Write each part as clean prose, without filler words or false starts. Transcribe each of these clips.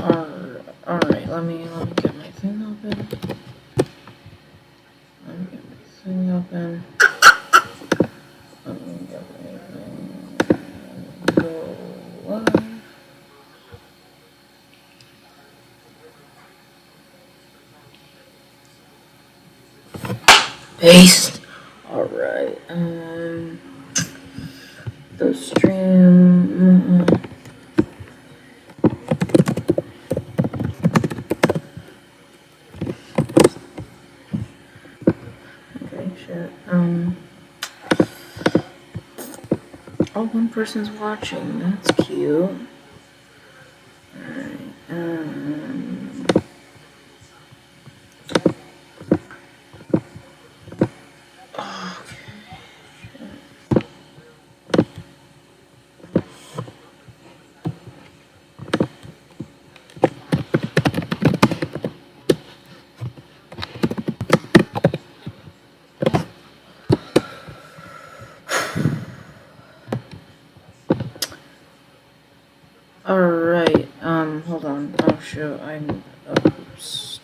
Alright, let me get my thing open. Let me get my thing open. Let me get my thing. Go live. Paste. Alright, the stream. Okay, shit. Oh, one person's watching. That's cute. Alright, Alright, hold on. Oh shoot, oops.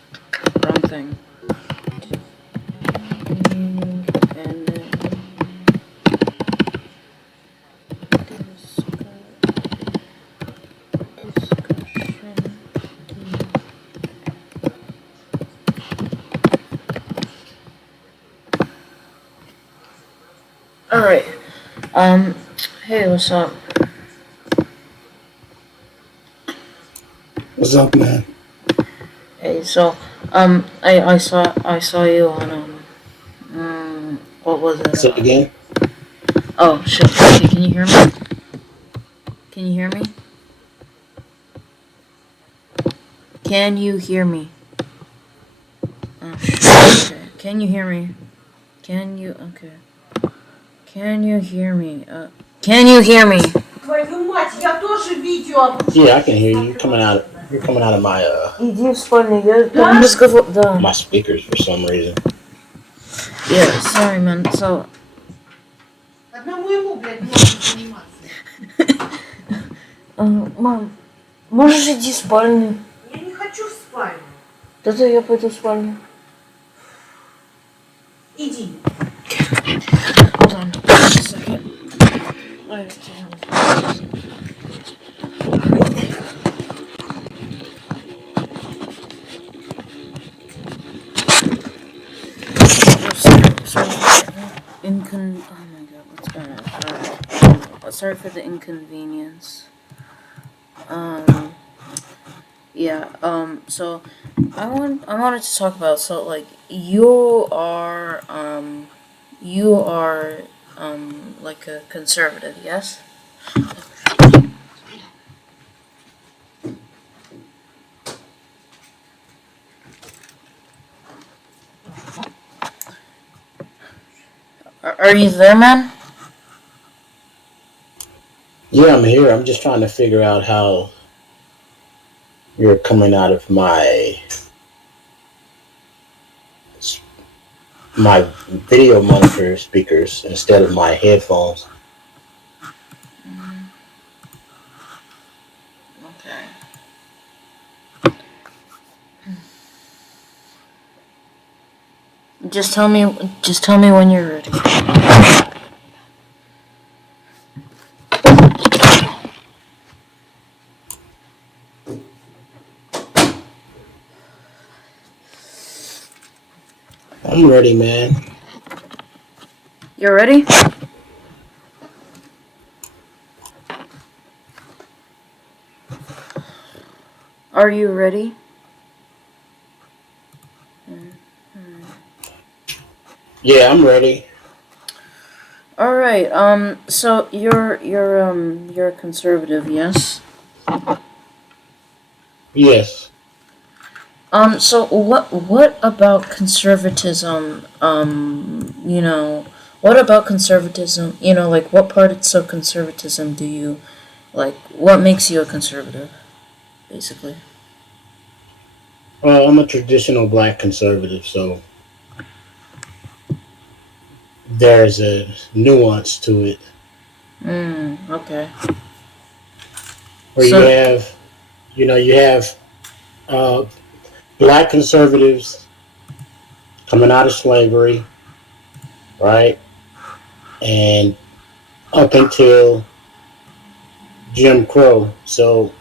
Wrong thing. Alright, hey, what's up? What's up, man? Hey, so, I saw you on, what was it? Say it again? Oh, shit, okay, can you hear me? Can you hear me? Can you hear me? Oh, shit, okay. Can you hear me? Can you, okay. Can you hear me? Can you hear me? Yeah, I can hear you. You're coming out of my Иди в спальню, я разговор, да. my speakers for some reason. Yeah, sorry, man. So. Мам, можешь иди в спальню? Я не хочу в спальню. Да я пойду в спальню. Иди. Hold on, just a second. Oh my god, what's going on? Alright. Sorry for the inconvenience. Yeah, so I wanted to talk about, so like you are like a conservative, yes? Are you there, man? Yeah, I'm here. I'm just trying to figure out how you're coming out of my video monitor speakers instead of my headphones. Okay. Just tell me when you're ready. I'm ready, man. You're ready? Are you ready? Yeah, I'm ready. All right. So you're a conservative, yes? Yes. So what about conservatism? What about conservatism? Like what parts of conservatism do you like? What makes you a conservative, basically? Well, I'm a traditional black conservative, so there's a nuance to it. Okay. Where you have uh, black conservatives coming out of slavery, right? And up until Jim Crow. So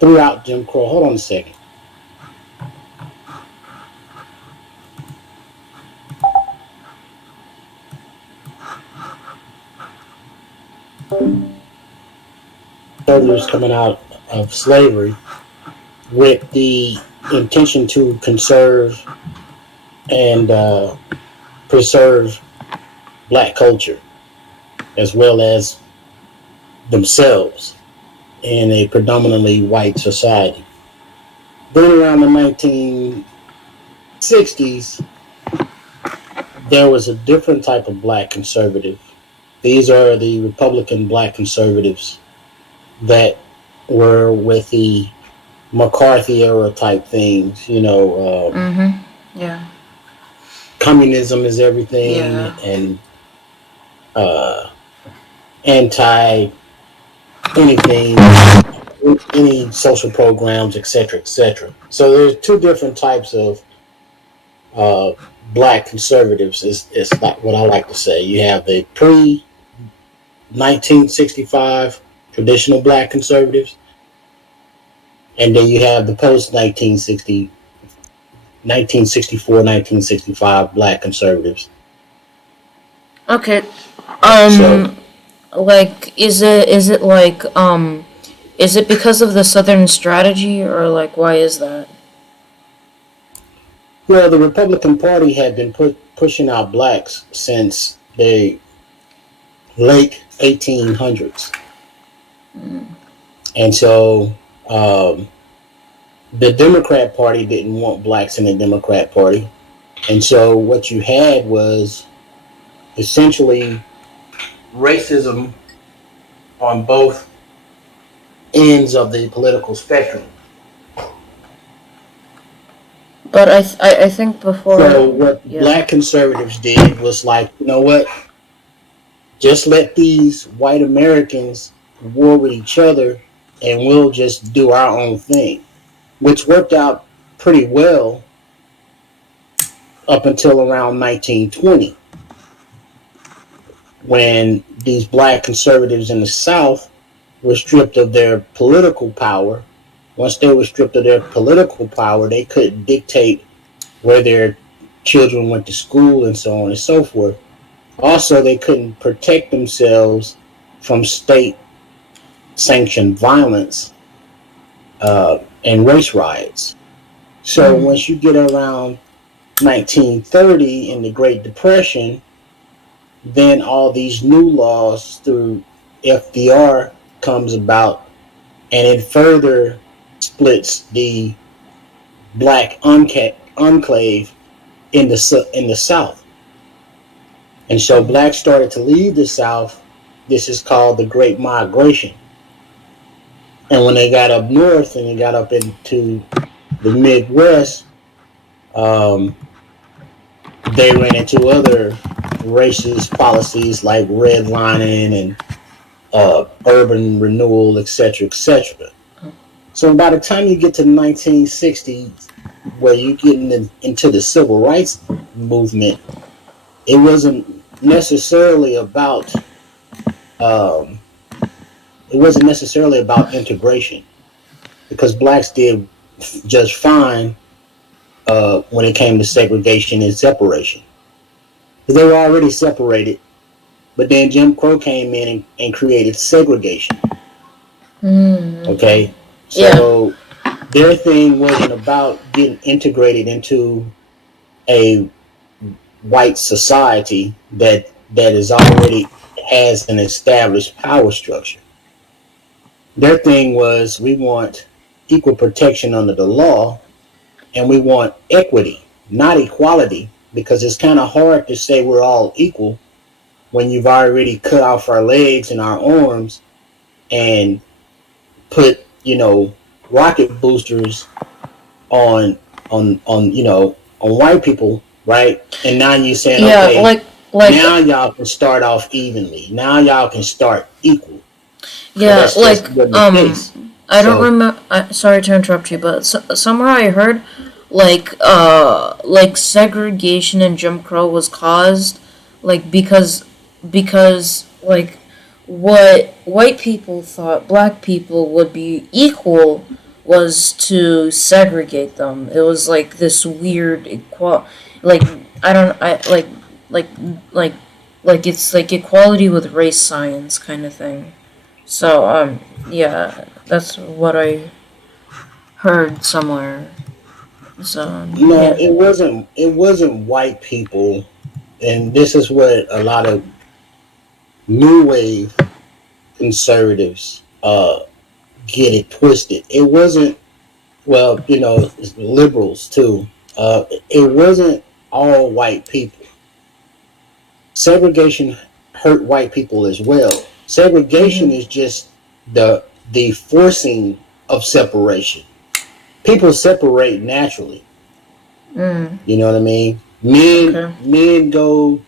throughout Jim Crow, hold on a second. Conservatives coming out of slavery with the intention to conserve and preserve black culture as well as themselves in a predominantly white society. Then around the 1960s, there was a different type of black conservative. These are the Republican black conservatives that were with the McCarthy era type things, Yeah. communism is everything, Yeah. and anti anything, any social programs, etc., etc. So there's two different types of uh, black conservatives. Is like what I like to say. You have the pre 1965 traditional black conservatives, and then you have the post 1964, 1965 black conservatives. Okay. So, Like, is it because of the Southern strategy, or like, why is that? well, the Republican Party had been pushing out blacks since the late 1800s. And so the Democrat Party didn't want blacks in the Democrat Party. And so what you had was essentially racism on both ends of the political spectrum. But I think before. So what black conservatives did was like, you know what? Just let these white Americans war with each other and we'll just do our own thing, which worked out pretty well up until around 1920, when these black conservatives in the South were stripped of their political power. Once they were stripped of their political power, they couldn't dictate where their children went to school and so on and so forth. Also, they couldn't protect themselves from state-sanctioned violence and race riots. So once you get around 1930 in the Great Depression, then all these new laws through FDR comes about, and it further splits the black enclave in the South. And so blacks started to leave the South. This is called the Great Migration. And when they got up north and they got up into the Midwest, they ran into other racist policies like redlining and urban renewal, etc., etc. So by the time you get to the 1960s, where you get into the civil rights movement, it wasn't necessarily about integration, because blacks did just fine when it came to segregation and separation. They were already separated, but then Jim Crow came in and created segregation. Okay, so their thing wasn't about getting integrated into a white society that is already has an established power structure. Their thing was, we want equal protection under the law, and we want equity, not equality, because it's kind of hard to say we're all equal when you've already cut off our legs and our arms and put, rocket boosters on white people, right? And now you're saying, okay, like now y'all can start off evenly. Now y'all can start equal. Yeah, so that's like the case. I don't So remember. Sorry to interrupt you, but somewhere I heard, like segregation and Jim Crow was caused, like because like what white people thought black people would be equal was to segregate them. It was like this weird like I don't I like like like it's like equality with race science kind of thing. So yeah, that's what I heard somewhere. So no, yeah. it wasn't white people, and this is what a lot of new wave conservatives get it twisted. It wasn't, well, liberals too. It wasn't all white people. Segregation hurt white people as well. Segregation Mhm. is just the forcing of separation. People separate naturally. Mm. You know what I mean? Men Okay. men go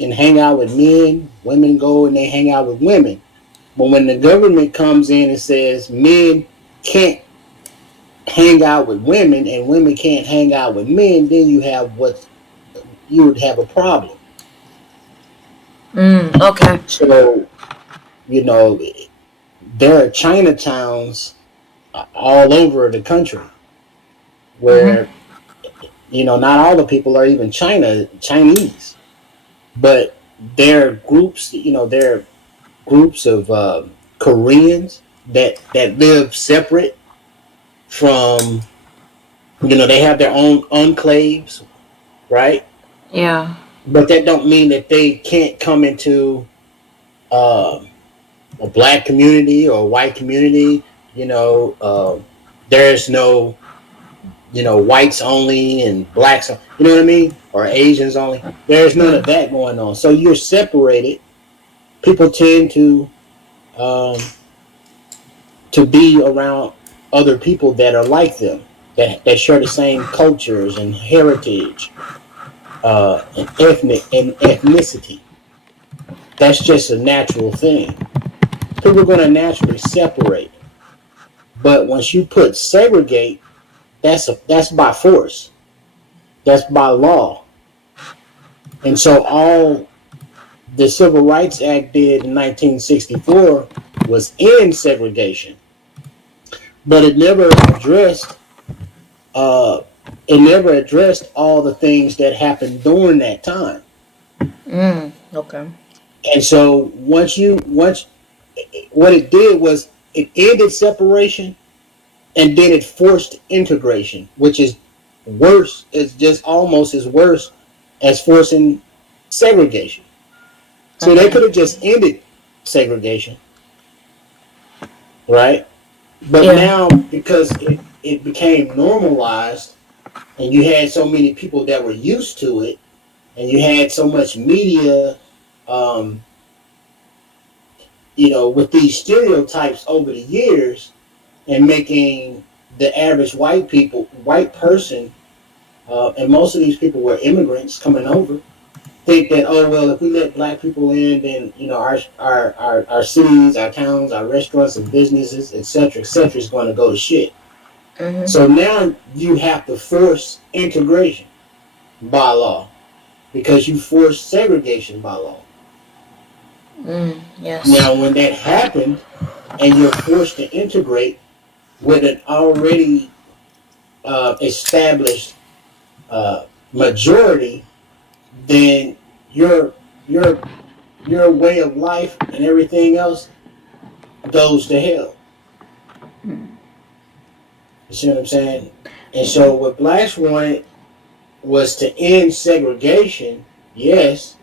and hang out with men. Women go and they hang out with women. But when the government comes in and says men can't hang out with women and women can't hang out with men, then you would have a problem. Mm. Okay. So you know there are Chinatowns all over the country Mhm. where not all the people are even Chinese, but there are groups. There are groups of Koreans that live separate from. They have their own enclaves, right? Yeah. But that don't mean that they can't come into um, a black community or a white community. There's no whites only and blacks. You know what I mean? Or Asians only. There's none of Mm. that going on. So you're separated. People tend um, to be around other people that are like them, that share the same cultures and heritage, and ethnicity. That's just a natural thing. People are going to naturally separate. But once you put segregate, that's by force. That's by law. And so all the Civil Rights Act did in 1964 was end segregation, but uh, it never addressed all the things that happened during that time. Mm. Okay. And so once what it did was it ended separation and then it forced integration, which is worse. It's just almost as worse as forcing segregation. So they Okay. could have just ended segregation, right? But Yeah. now because it became normalized and you had so many people that were used to it and you had so much media, um, with these stereotypes over the years and making the average white person, and most of these people were immigrants coming over, think that, oh well, if we let black people in, then our cities, our towns, our restaurants and businesses, etc., is going to go to shit. Mhm. So now you have to force integration by law because you force segregation by law. Mm. Yes. Now, when that happened and you're forced to integrate with an already established majority, then your your your way of life and everything else goes to hell. You see what I'm saying? And so what blacks wanted was to end segregation, yes,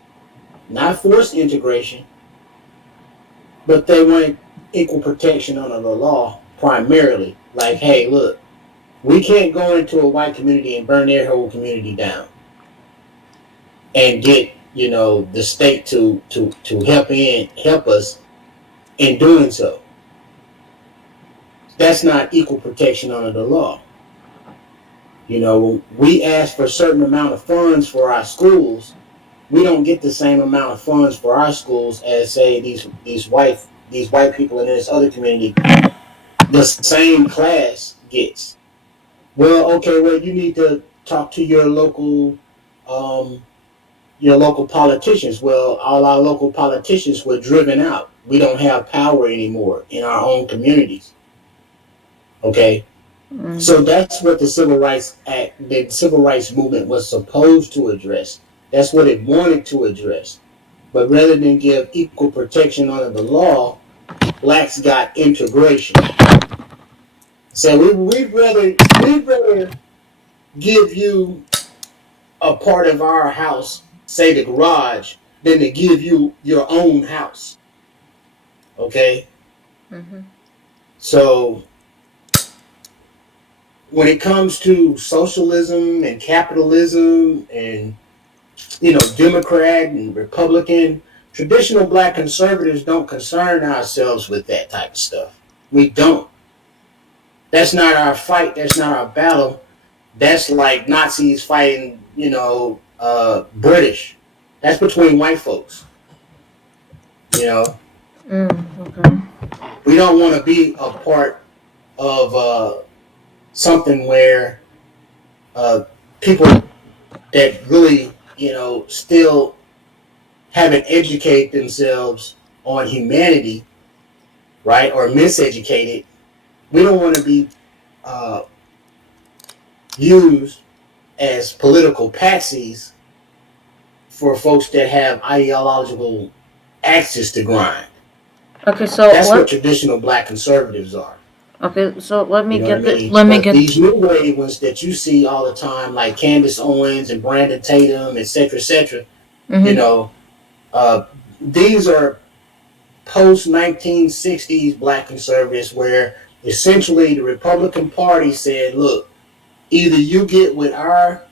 not forced integration, but they wanted equal protection under the law primarily. Like, hey, look, we can't go into a white community and burn their whole community down and get the state to help us in doing so. That's not equal protection under the law. We ask for a certain amount of funds for our schools. We don't get the same amount of funds for our schools as say these white people in this other community the same class gets. Well, okay, well, you need to talk to um, your local politicians. Well, all our local politicians were driven out. We don't have power anymore in our own communities. Okay, Mm. so that's what the Civil Rights Act, the Civil Rights Movement was supposed to address. That's what it wanted to address. But rather than give equal protection under the law, blacks got integration. So we'd rather give you a part of our house, say the garage, than to give you your own house. Okay? Mm-hmm. So when it comes to socialism and capitalism and Democrat and Republican, traditional black conservatives don't concern ourselves with that type of stuff. We don't. That's not our fight. That's not our battle. That's like Nazis fighting, British. That's between white folks. You know, Okay. we don't want to be a part of something where uh, people that really, still haven't educated themselves on humanity, right, or miseducated. We don't want to be uh, used as political patsies for folks that have ideological axes to grind. Okay, so That's what let traditional black conservatives are. okay, so let me You know what I get the mean? let me But get these new wave ones that you see all the time, like Candace Owens and Brandon Tatum, etc., you mm-hmm. know, uh, these are post 1960s black conservatives where essentially the Republican Party said, look, either you get with our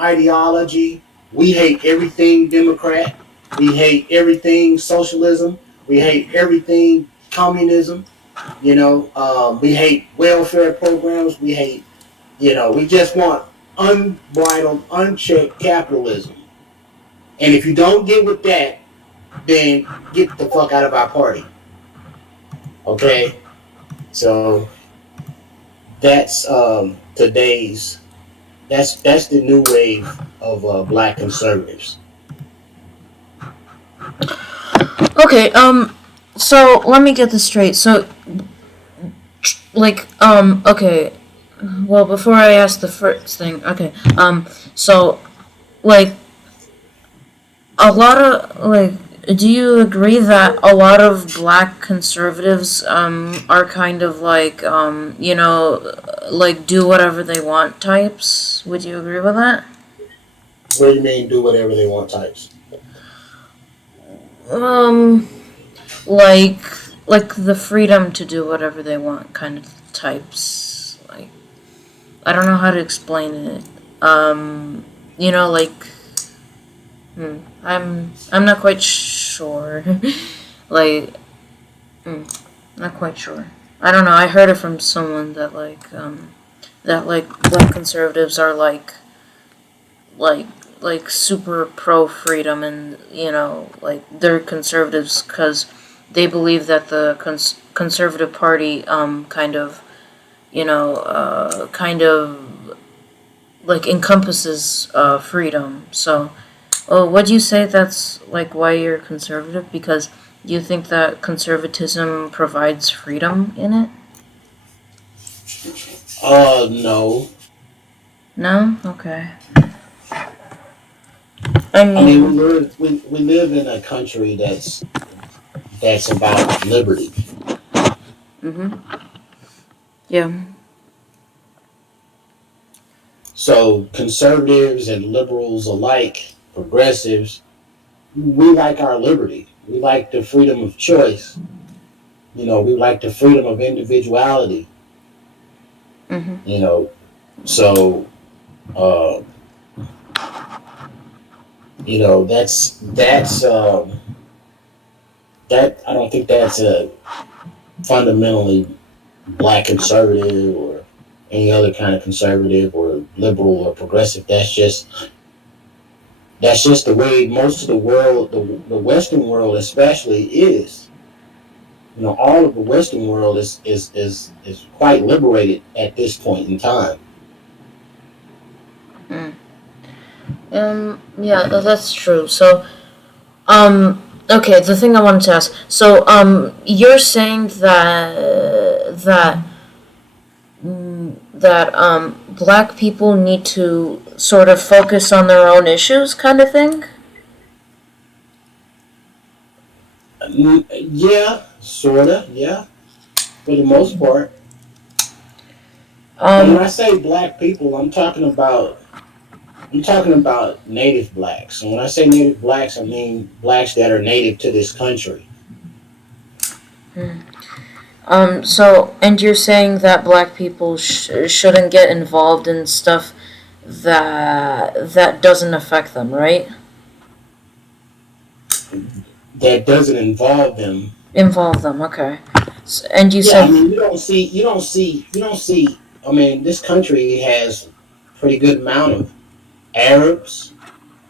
ideology, we hate everything Democrat, we hate everything socialism, we hate everything communism, we hate welfare programs, we hate, we just want unbridled, unchecked capitalism. And if you don't get with that, then get the fuck out of our party. Okay? So that's today's that's the new wave of black conservatives. Okay, so let me get this straight. So, okay. Well, before I ask the first thing, okay. So, like, a lot of, like, do you agree that a lot of black conservatives, are kind of like, like, do whatever they want types? Would you agree with that? What do you mean do whatever they want types? Um, like, like the freedom to do whatever they want kind of types. Like, I don't know how to explain it. Like, I'm not quite sure. like, not quite sure. I don't know. I heard it from someone that black conservatives are like like super pro freedom, and like they're conservatives because they believe that the conservative party kind of like encompasses freedom. So, oh, would you say that's like why you're conservative? Because you think that conservatism provides freedom in it? No. No? Okay. I I mean, mean, we live in a country that's about liberty. mm-hmm. Yeah. So conservatives and liberals alike, progressives, we like our liberty. We like the freedom of choice. We like the freedom of individuality. Mm-hmm. You know, so uh, that I don't think that's a fundamentally black conservative or any other kind of conservative or liberal or progressive. That's just the way most of the world, the Western world especially, is. all of the Western world is quite liberated at this point in time. Mm. Yeah, that's true. So, okay, the thing I wanted to ask. So, you're saying that black people need to sort of focus on their own issues, kind of thing. Yeah, sorta. Yeah, for the most part. And when Um, I say black people, I'm talking about native blacks. And when I say native blacks, I mean blacks that are native to this country. So, and you're saying that black people shouldn't get involved in stuff that doesn't affect them, right? That doesn't involve them. Involve them, okay. And you Yeah, I said, mean, you don't see. I mean, this country has pretty good amount of Arabs,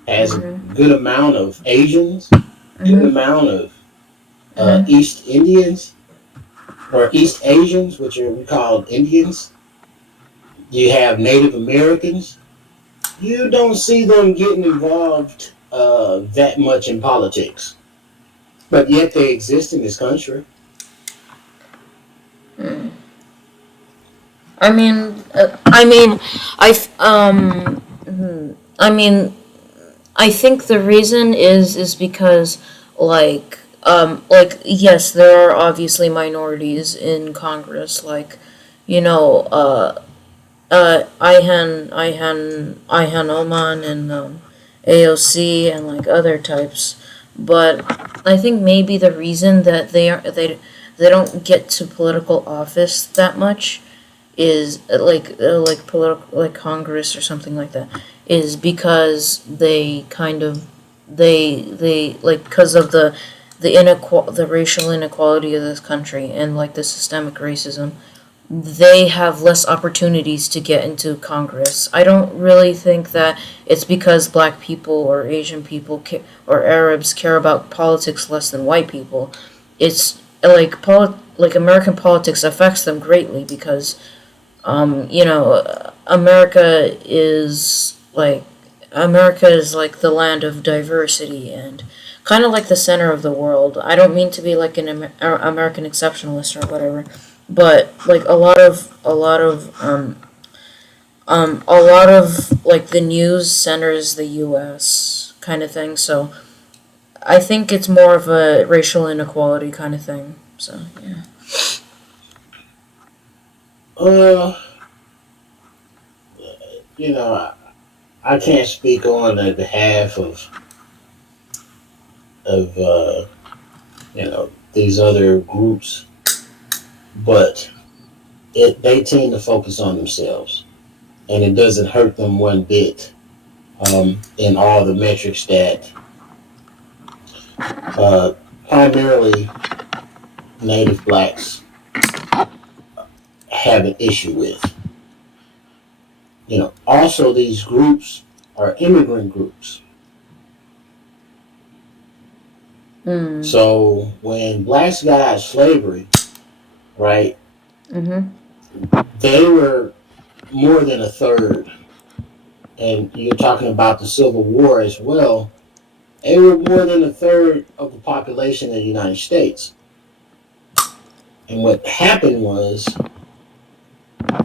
has a mm-hmm, good amount of Asians, good mm-hmm, amount of mm-hmm. East Indians or East Asians, which are we call Indians. You have Native Americans. You don't see them getting involved that much in politics, but yet they exist in this country. Mm. I mean, I think the reason is because yes, there are obviously minorities in Congress, like, you know, Ihan Oman and AOC and like other types. But I think maybe the reason that they don't get to political office that much is like political, like Congress or something like that, is because they kind of they like because of the racial inequality of this country and like the systemic racism, they have less opportunities to get into Congress. I don't really think that it's because black people or Asian people or Arabs care about politics less than white people. It's like American politics affects them greatly because America is like the land of diversity and kind of like the center of the world. I don't mean to be like an American exceptionalist or whatever, but like a lot of like the news centers the U.S. kind of thing. So I think it's more of a racial inequality kind of thing. So yeah. Uh, I can't speak on the behalf of these other groups, but they tend to focus on themselves, and it doesn't hurt them one bit in all the metrics that uh, primarily Native blacks have an issue with. Also these groups are immigrant groups. Mm. So when blacks got out of slavery, right, Mhm. they were more than a third, and you're talking about the Civil War as well. They were more than a third of the population of the United States. And what happened was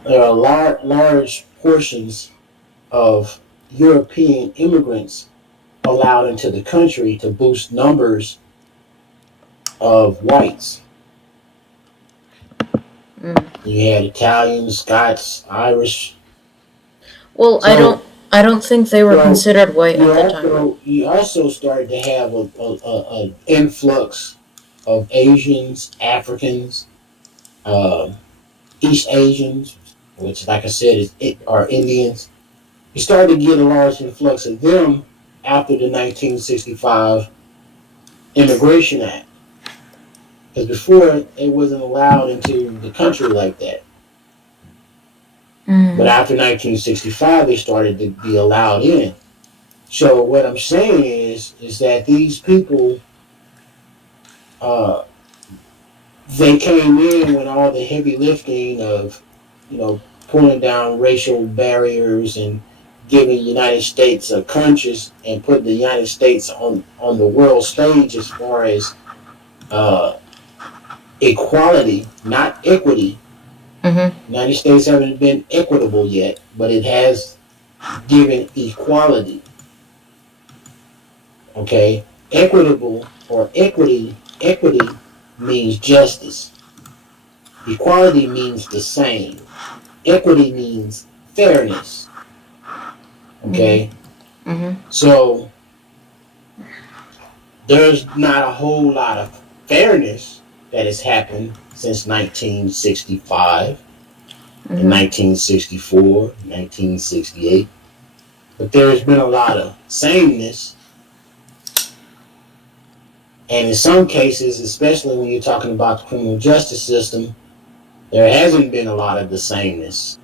there are large portions of European immigrants allowed into the country to boost numbers of whites. Mm. You had Italians, Scots, Irish. Well, So, I don't think they were so considered white you at the time. also you also started to have a influx of Asians, Africans, uh, East Asians, which, like I said, are Indians. You started to get a large influx of them after the 1965 Immigration Act, because before it wasn't allowed into the country like that. But Mm. after 1965, they started to be allowed in. So what I'm saying is that these people, uh, they came in with all the heavy lifting of, pulling down racial barriers and giving the United States a conscience and putting the United States on the world stage as far as uh, equality, not equity. Mm-hmm. United States haven't been equitable yet, but it has given equality. Okay, equitable or equity means justice. Equality means the same. Equity means fairness. Okay, Mm-hmm. so there's not a whole lot of fairness that has happened since 1965 and Mm-hmm. 1964, 1968. But there's been a lot of sameness. And in some cases, especially when you're talking about the criminal justice system, there hasn't been a lot of the sameness.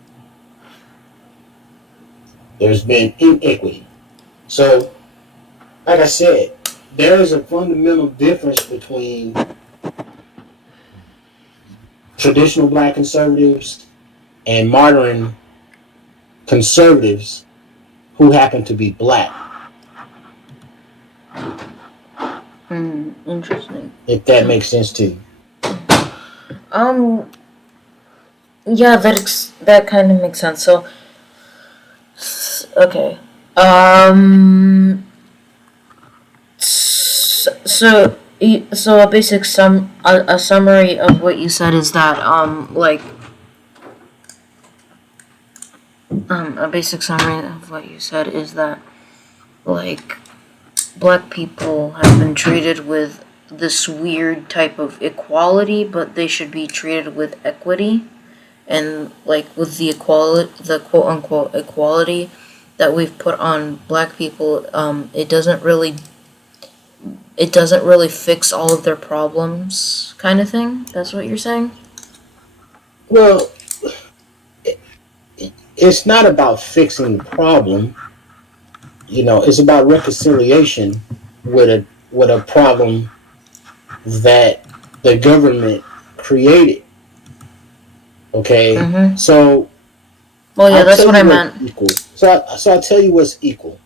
There's been inequity. So, like I said, there is a fundamental difference between traditional black conservatives and modern conservatives who happen to be black, Interesting. if that makes sense to you. Um. Yeah, that kind of makes sense. So, okay. Um. So a basic a summary of what you said is that a basic summary of what you said is that like black people have been treated with this weird type of equality, but they should be treated with equity, and like with the quote unquote equality that we've put on black people, it doesn't really fix all of their problems, kind of thing. That's what you're saying. Well, it's not about fixing the problem. It's about reconciliation with a problem that the government created. Okay, Mm-hmm. so Well, yeah, I'll that's tell what I you what's meant. equal. So I'll tell you what's equal.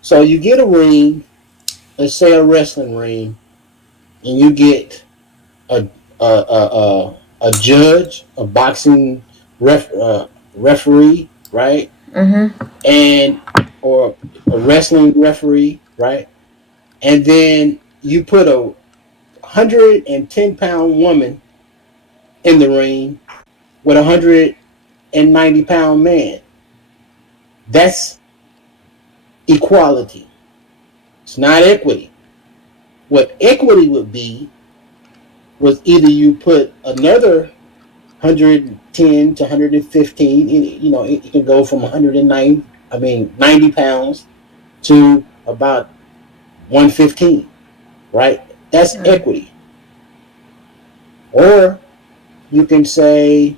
So you get a ring, let's say a wrestling ring, and you get a a judge, a boxing referee, right? Mm-hmm. And or a wrestling referee, right? And then you put a 110-pound woman in the ring with a 190-pound man. That's equality. It's not equity. What equity would be was either you put another 110 to 115, it can go from 109, 90 pounds to about 115, right? That's Mm. equity. Or you can say,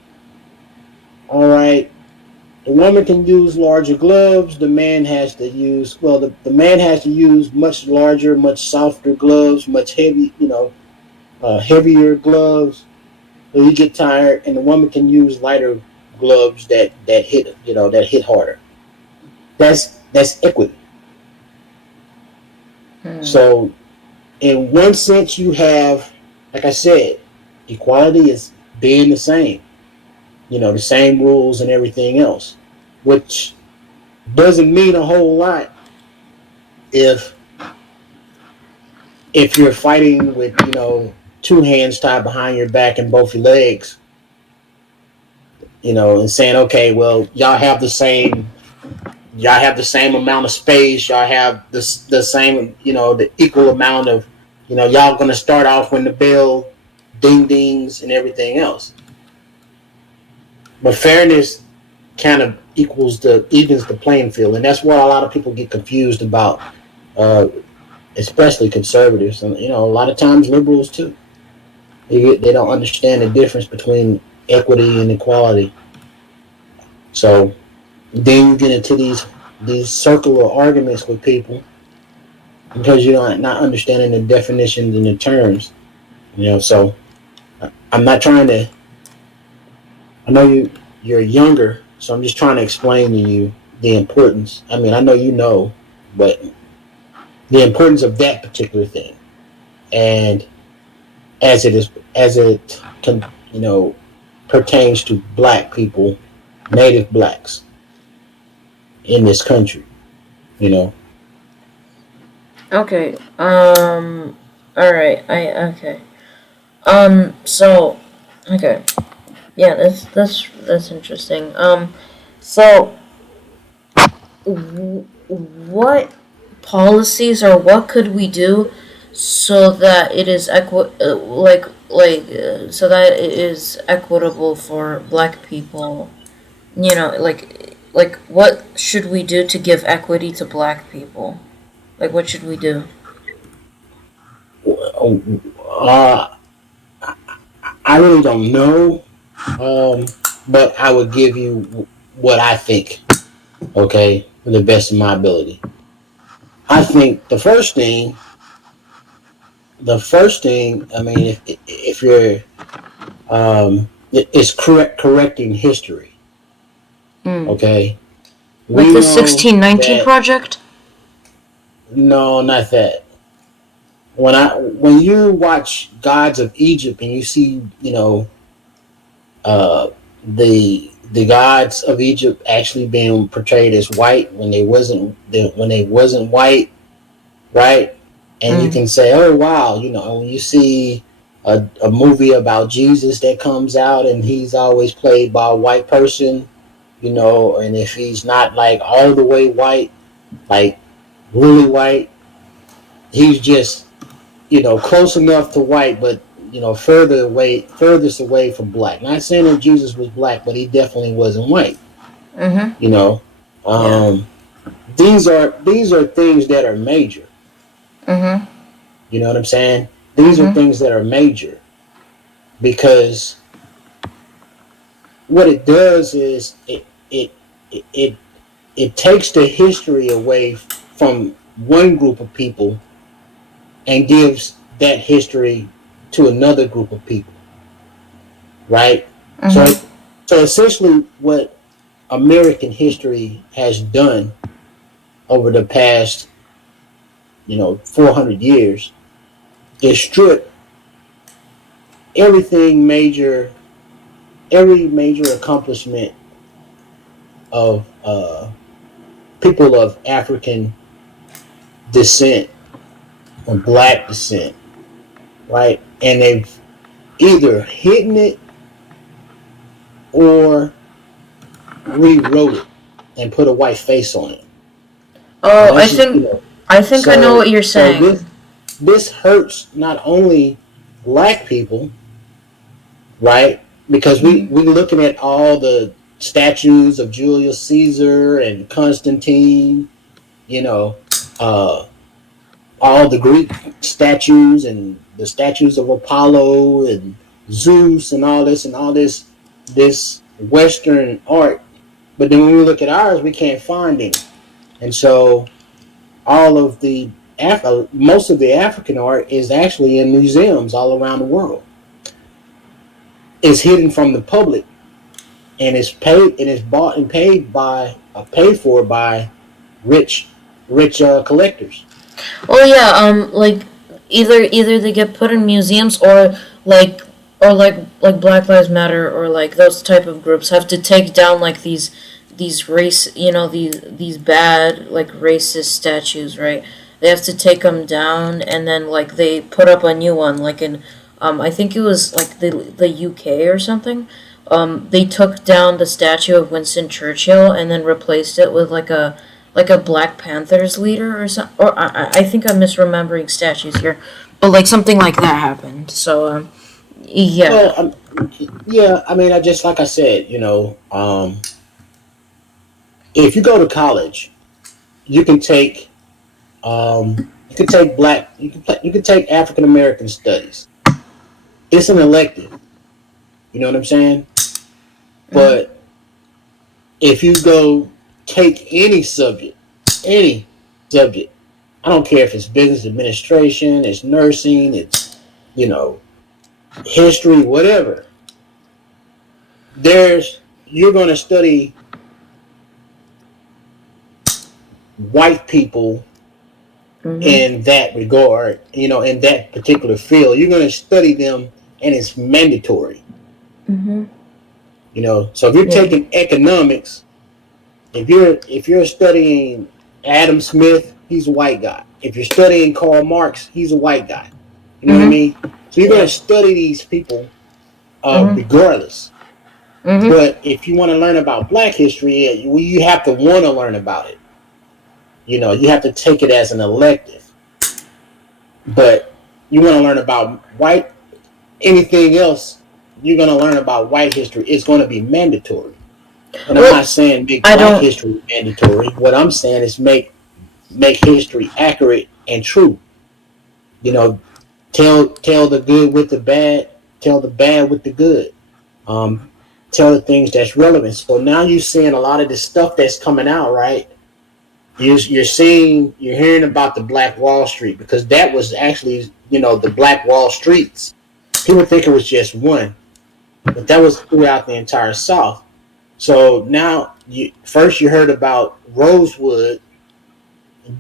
all right, the woman can use larger gloves. The man has to use, the man has to use much larger, much softer gloves, much heavier gloves. So you get tired, and the woman can use lighter gloves that hit harder. That's equity. Mm. So in one sense, you have, like I said, equality is being the same. The same rules and everything else, which doesn't mean a whole lot if you're fighting with two hands tied behind your back and both your legs, and saying, okay, well, y'all have the same amount of space, y'all have the same, the equal amount of, y'all gonna start off when the bell ding dings and everything else. But fairness kind of evens the playing field, and that's what a lot of people get confused about, uh, especially conservatives, and a lot of times liberals too. They don't understand the difference between equity and equality. So then you get into these circular arguments with people because you're not understanding the definitions and the terms. So I'm not trying to. I know you're younger, so I'm just trying to explain to you the importance. I mean, I know you know, but the importance of that particular thing, and as it can, pertains to black people, native blacks in this country. You know. Okay. All right. Okay. So, okay. Yeah. That's interesting. So, what policies or what could we do so that it is so that it is equitable for black people? Like what should we do to give equity to black people? Like what should we do? Uh, I really don't know, but I would give you what I think. Okay, to the best of my ability. I think the first thing. I mean, if you're, is correcting history. Hmm. Okay, Like we the know 1619 that. project? No, not that. When you watch Gods of Egypt and you see, uh, the gods of Egypt actually being portrayed as white when they wasn't white, right? And you Mm. can say, oh wow, when you see a movie about Jesus that comes out and he's always played by a white person, and if he's not like all the way white, like really white, he's just close enough to white, but furthest away from black. Not saying that Jesus was black, but he definitely wasn't white. Mhm. You know, Yeah. um, these are things that are major. Mhm. You know what I'm saying? These are Mhm. things that are major because what it does is it it takes the history away from one group of people and gives that history to another group of people, right? So Mhm. so essentially, what American history has done over the past 400 years is strip everything major, every major accomplishment of people of African descent or black descent, right? And they've either hidden it or rewrote it and put a white face on it. And Oh, that's just I think I know so what you're so this saying. this hurts not only black people, right? Because we Mhm. we looking at all the statues of Julius Caesar and Constantine, you know, uh, all the Greek statues and the statues of Apollo and Zeus and all this Western art. But then when we look at ours, we can't find any. And so all of most of the African art is actually in museums all around the world. It's hidden from the public and it's paid and it's bought and paid for by rich collectors. Oh yeah, like either they get put in museums like or like Black Lives Matter or like those type of groups have to take down like these race these bad like racist statues, right? They have to take them down and then like they put up a new one like in I think it was like the UK or something. They took down the statue of Winston Churchill and then replaced it with like a Black Panthers leader or something. Or I think I'm misremembering statues here, but like something like that happened. So yeah. Well, yeah, I mean, I just like I said, if you go to college, you can take you can take African American studies. It's an elective. You know what I'm saying? Mhm. But if you go take any subject, I don't care if it's business administration, it's nursing, it's you know history, whatever, you're going to study white people Mhm. in that regard, in that particular field. You're going to study them, and it's mandatory. Mhm. So if you're Yeah. taking economics, if you're studying Adam Smith, he's a white guy. If you're studying Karl Marx, he's a white guy. You know what I Mhm. mean? So you're going to Yeah. study these people Mhm. regardless. Mhm. But if you want to learn about Black history, you have to want to learn about it. You have to take it as an elective. But you want to learn about white anything else, you're going to learn about white history. It's going to be mandatory. And I'm Well, not saying make I Black don't. history mandatory. What I'm saying is make history accurate and true. You know, tell the good with the bad, tell the bad with the good. Um, tell the things that's relevant. So now you're seeing a lot of this stuff that's coming out, right? You're hearing about the Black Wall Street, because that was actually, the Black Wall Streets. People think it was just one, but that was throughout the entire South. So now, first you heard about Rosewood,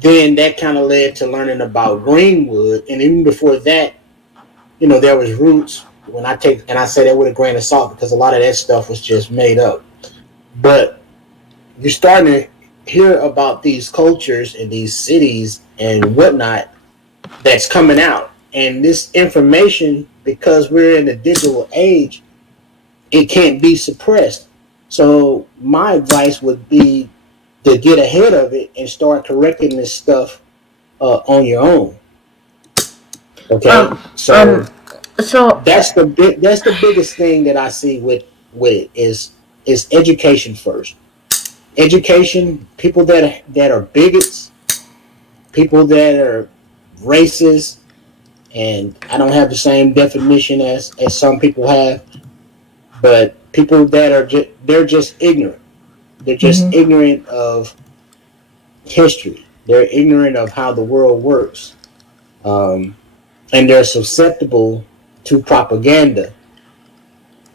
then that kind of led to learning about Greenwood, and even before that, there was Roots. I say that with a grain of salt, because a lot of that stuff was just made up. But you're starting to hear about these cultures and these cities and whatnot that's coming out, and this information, because we're in the digital age, it can't be suppressed. So my advice would be to get ahead of it and start correcting this stuff on your own. Um. Okay, so Um. So. that's the biggest thing that I see with it is education first. Education, people that are bigots, people that are racist, and I don't have the same definition as some people have, but people that they're just ignorant. They're just Mhm. ignorant of history. They're ignorant of how the world works, and they're susceptible to propaganda.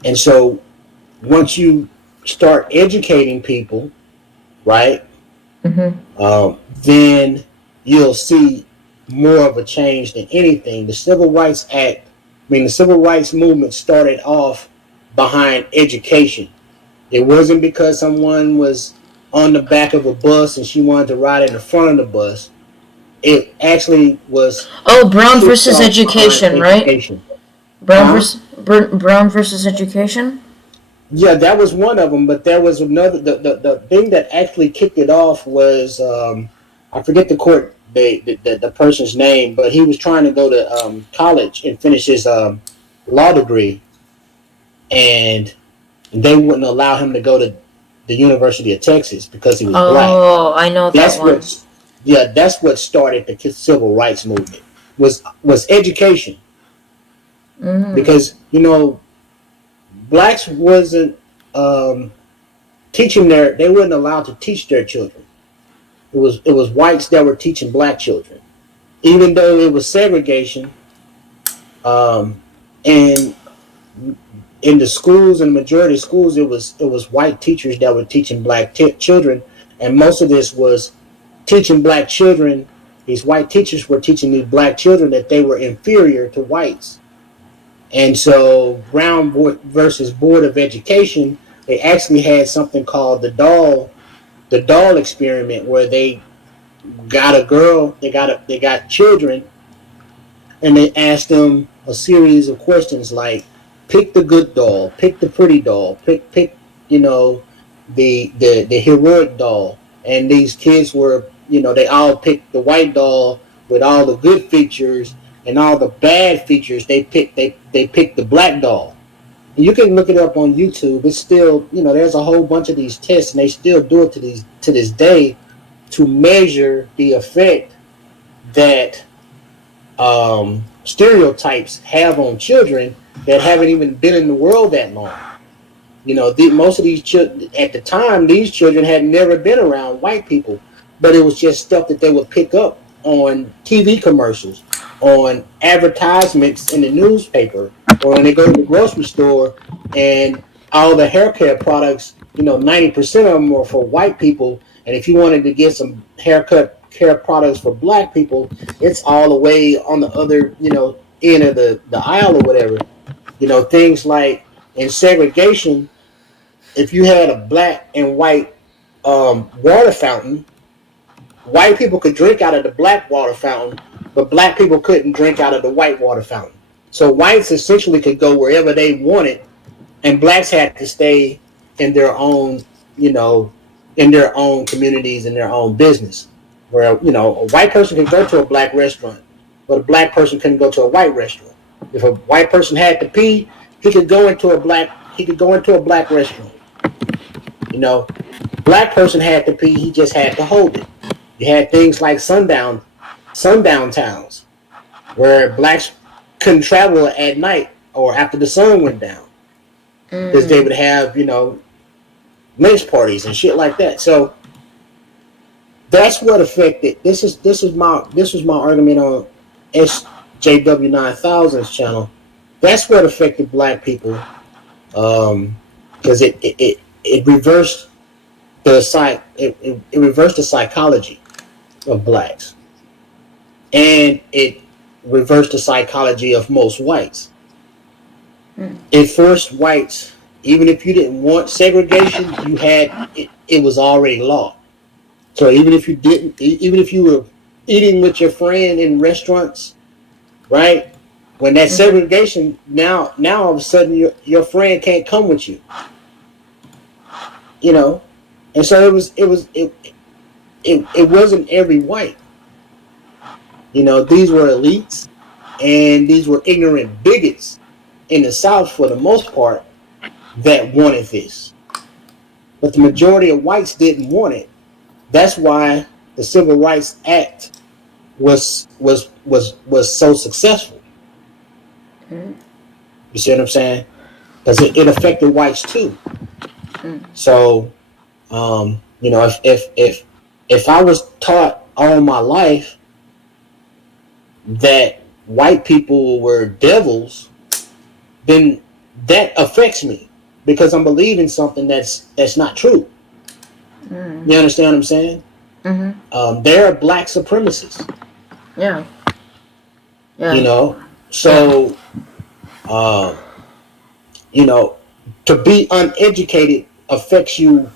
And so once you start educating people, right, Mhm. then you'll see more of a change than anything. The Civil Rights movement started off behind education. It wasn't because someone was on the back of a bus and she wanted to ride in the front of the bus. It actually was Oh, Brown kicked versus off behind education, right? education. Brown Huh? versus Brown versus education. Yeah, that was one of them. But there was another. The thing that actually kicked it off was I forget the person's name, but he was trying to go to college and finish his law degree, and they wouldn't allow him to go to the University of Texas because he was black. Oh, I know that That's one. what, yeah, that's what started the civil rights movement. Was education, Mhm. because blacks wasn't um, they weren't allowed to teach their children. It was whites that were teaching black children, even though it was segregation. And in the schools, and majority of schools, it was white teachers that were teaching black children, and most of this was teaching black children. These white teachers were teaching these black children that they were inferior to whites. And so Brown versus Board of Education, they actually had something called the doll experiment, where they got a girl, they got children, and they asked them a series of questions like, pick the good doll, pick the pretty doll, pick the heroic doll. And these kids were, they all picked the white doll with all the good features, and all the bad features they picked the black doll. And you can look it up on YouTube. It's still, there's a whole bunch of these tests, and they still do it to this day, to measure the effect that stereotypes have on children that haven't even been in the world that long. Most of these children at the time, these children had never been around white people, but it was just stuff that they would pick up on TV commercials, on advertisements in the newspaper, or when they go to the grocery store and all the hair care products, 90% of them are for white people. And if you wanted to get some haircut care products for black people, it's all the way on the other, end of the aisle or whatever. Things like in segregation, if you had a black and white water fountain, white people could drink out of the black water fountain, but black people couldn't drink out of the white water fountain. So whites essentially could go wherever they wanted, and blacks had to stay in their own, in their own communities and their own business. Where a white person could go to a black restaurant, but a black person couldn't go to a white restaurant. If a white person had to pee, he could go into a black restaurant. Black person had to pee, he just had to hold it. You had things like sundown towns, where blacks couldn't travel at night or after the sun went down, because they would have lynch parties and shit like that. So that's what affected. This was my argument on SJW 9000's channel. That's what affected black people, because it reversed it reversed the psychology of blacks, and it reversed the psychology of most whites. It forced whites, even if you didn't want segregation, you had it was already law. So even if you were eating with your friend in restaurants, right? When that segregation, now all of a sudden your friend can't come with you. And so it wasn't every white. These were elites, and these were ignorant bigots in the South for the most part that wanted this. But the majority of whites didn't want it. That's why the Civil Rights Act was so successful. You see what I'm saying? Because it affected whites too. So, if I was taught all my life that white people were devils, then that affects me, because I'm believing something that's not true. You understand what I'm saying? There are black supremacists. Yeah. So, to be uneducated affects you,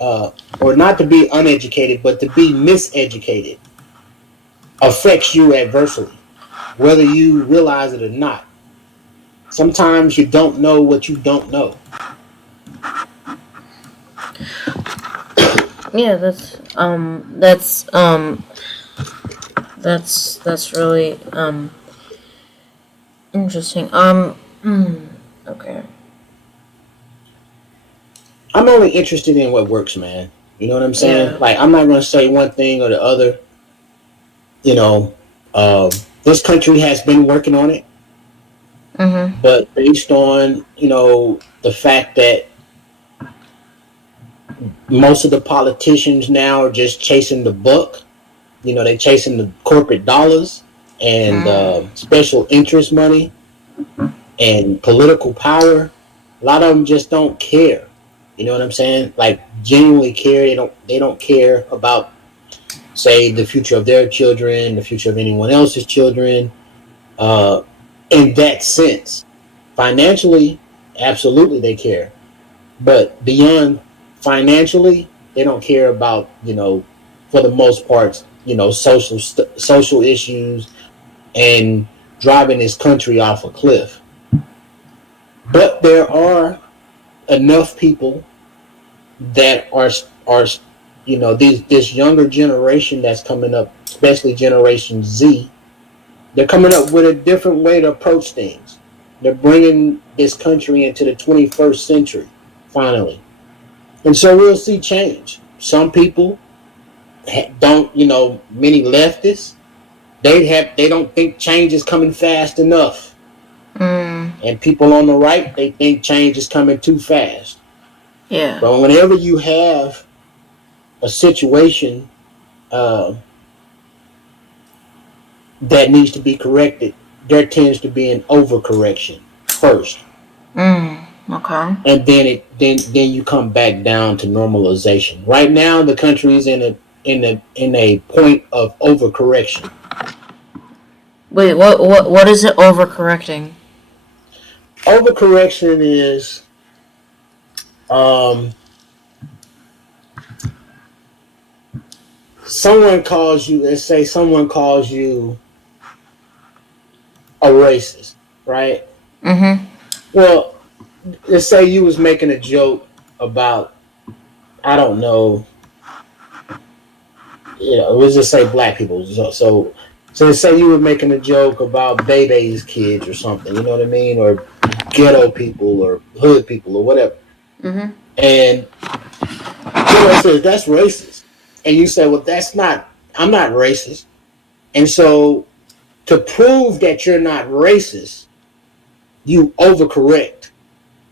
or not to be uneducated, but to be miseducated affects you adversely, whether you realize it or not. Sometimes you don't know what you don't know. Yeah, that's really interesting. Okay. I'm only interested in what works, man. You know what I'm saying? Yeah. Like, I'm not going to say one thing or the other. This country has been working on it, but based on the fact that most of the politicians now are just chasing the buck. They chasing the corporate dollars and special interest money and political power. A lot of them just don't care. You know what I'm saying? Like, genuinely care. They don't care about, say, the future of their children, the future of anyone else's children. In that sense, financially, absolutely they care, but beyond financially, they don't care about, for the most part, social issues and driving this country off a cliff. But there are enough people that are this younger generation that's coming up, especially Generation Z. They're coming up with a different way to approach things. They're bringing this country into the 21st century, finally. And so we'll see change. Some people don't, many leftists, they don't think change is coming fast enough. And people on the right, they think change is coming too fast. Yeah. But whenever you have a situation that needs to be corrected, there tends to be an overcorrection. first, Okay. and then you come back down to normalization. Right now, the country is in a point of overcorrection. Wait, what is it overcorrecting? Overcorrection is um, someone calls you. Let's say someone calls you a racist, right? Mm-hmm. Well, let's say you was making a joke about, I don't know, let's just say black people. So let's say you were making a joke about Bebe's kids or something, you know what I mean, or ghetto people or hood people or whatever, Mm-hmm. and someone says that's racist, and you say, well, that's not. I'm not racist, and so to prove that you're not racist, you overcorrect,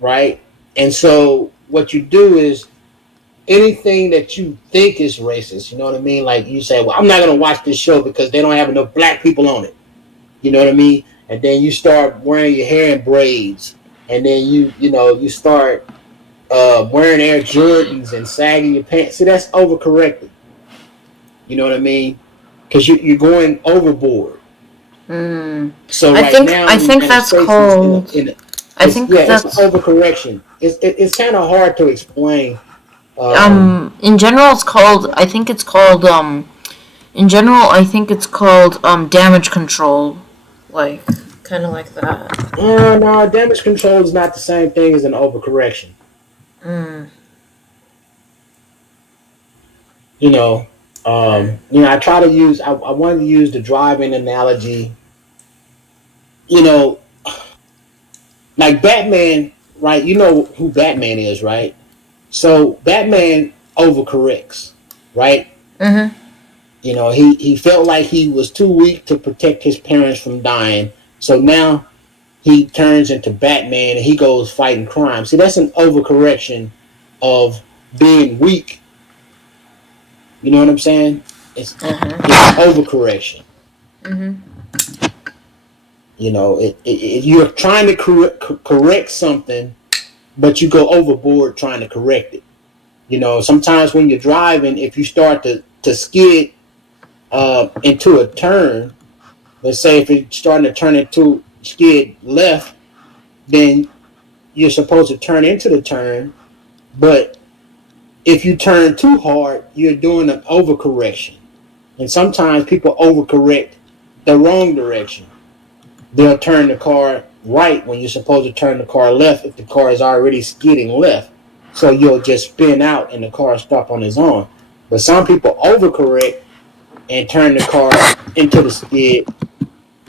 right? And so what you do is anything that you think is racist, you know what I mean? Like you say, well, I'm not gonna watch this show because they don't have enough black people on it. You know what I mean? And then you start wearing your hair in braids, and then you start wearing Air Jordans and sagging your pants. See, that's overcorrecting. You know what I mean? Because you're going overboard. So I right think now I the think United that's States is called. I it's think yeah, it's that's overcorrection. It's kind of hard to explain. Um, in general it's called. I think it's called In general, I think it's called damage control, like kind of like that. no, damage control is not the same thing as an overcorrection. Mm. You know, I try to use. I wanted to use the driving analogy. You know, like Batman, right? You know who Batman is, right? So Batman overcorrects, right? Mhm. He felt like he was too weak to protect his parents from dying. So now he turns into Batman and he goes fighting crime. See, that's an overcorrection of being weak. You know what I'm saying? It's Mhm. overcorrection. Mhm. You're trying to correct something, but you go overboard trying to correct it. Sometimes when you're driving, if you start to skid into a turn, let's say if you're starting to turn into skid left, then you're supposed to turn into the turn. But if you turn too hard, you're doing an overcorrection. And sometimes people overcorrect the wrong direction. They'll turn the car right when you're supposed to turn the car left if the car is already skidding left. So you'll just spin out and the car stop on its own. But some people overcorrect and turn the car into the skid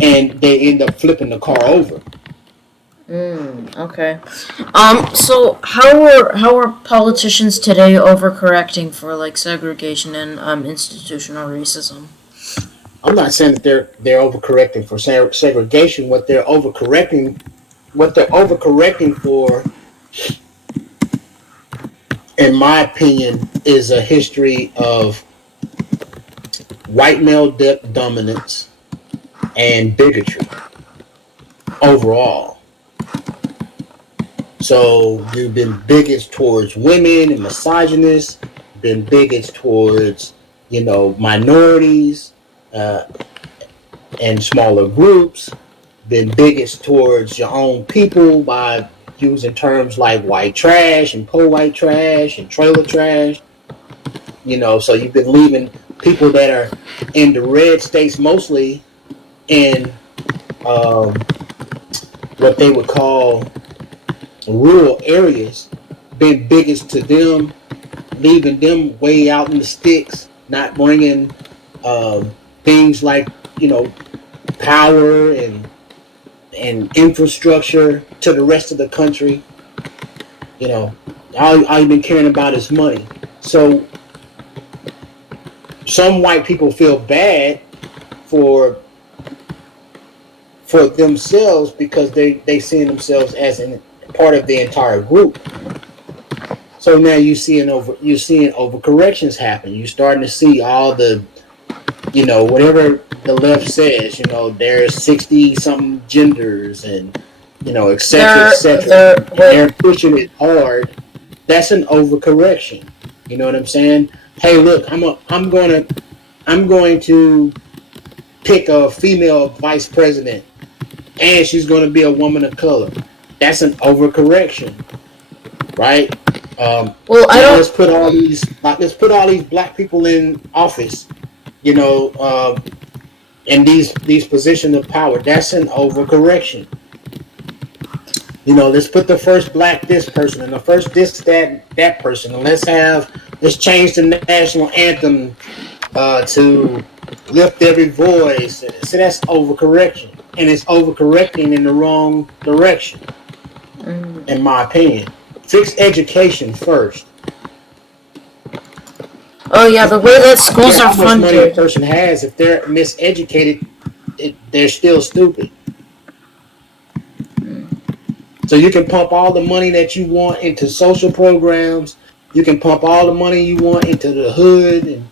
and they end up flipping the car over. Okay. So how are politicians today overcorrecting for like segregation and institutional racism? I'm not saying that they're overcorrecting for segregation. What they're overcorrecting for, in my opinion, is a history of white male dominance and bigotry overall. So you've been bigots towards women and misogynists, been bigots towards minorities uh, and smaller groups, been bigots towards your own people by using terms like white trash and poor white trash and trailer trash. So you've been leaving people that are in the red states mostly in um, what they would call rural areas, been bigots to them, leaving them way out in the sticks, not bringing things like power and infrastructure to the rest of the country. All you've been caring about is money. So some white people feel bad for themselves because they see themselves as part of the entire group. So now you're seeing overcorrections happen. You're starting to see all the whatever the left says. There's 60 something genders and et cetera, et cetera, and they're pushing it hard, that's an overcorrection. You know what I'm saying? Hey, look, I'm going to pick a female vice president, and she's going to be a woman of color. That's an overcorrection, right? Well, I don't. Let's put all these black people in office, you know, in these positions of power. That's an overcorrection. Let's put the first black this person and the first this that person, and let's change the national anthem to lift every voice. So that's overcorrection, and it's overcorrecting in the wrong direction, in my opinion. Fix education first. Oh yeah, the way that schools are How much money a funded. person has, if they're miseducated, they're still stupid. So you can pump all the money that you want into social programs. You can pump all the money you want into the hood and,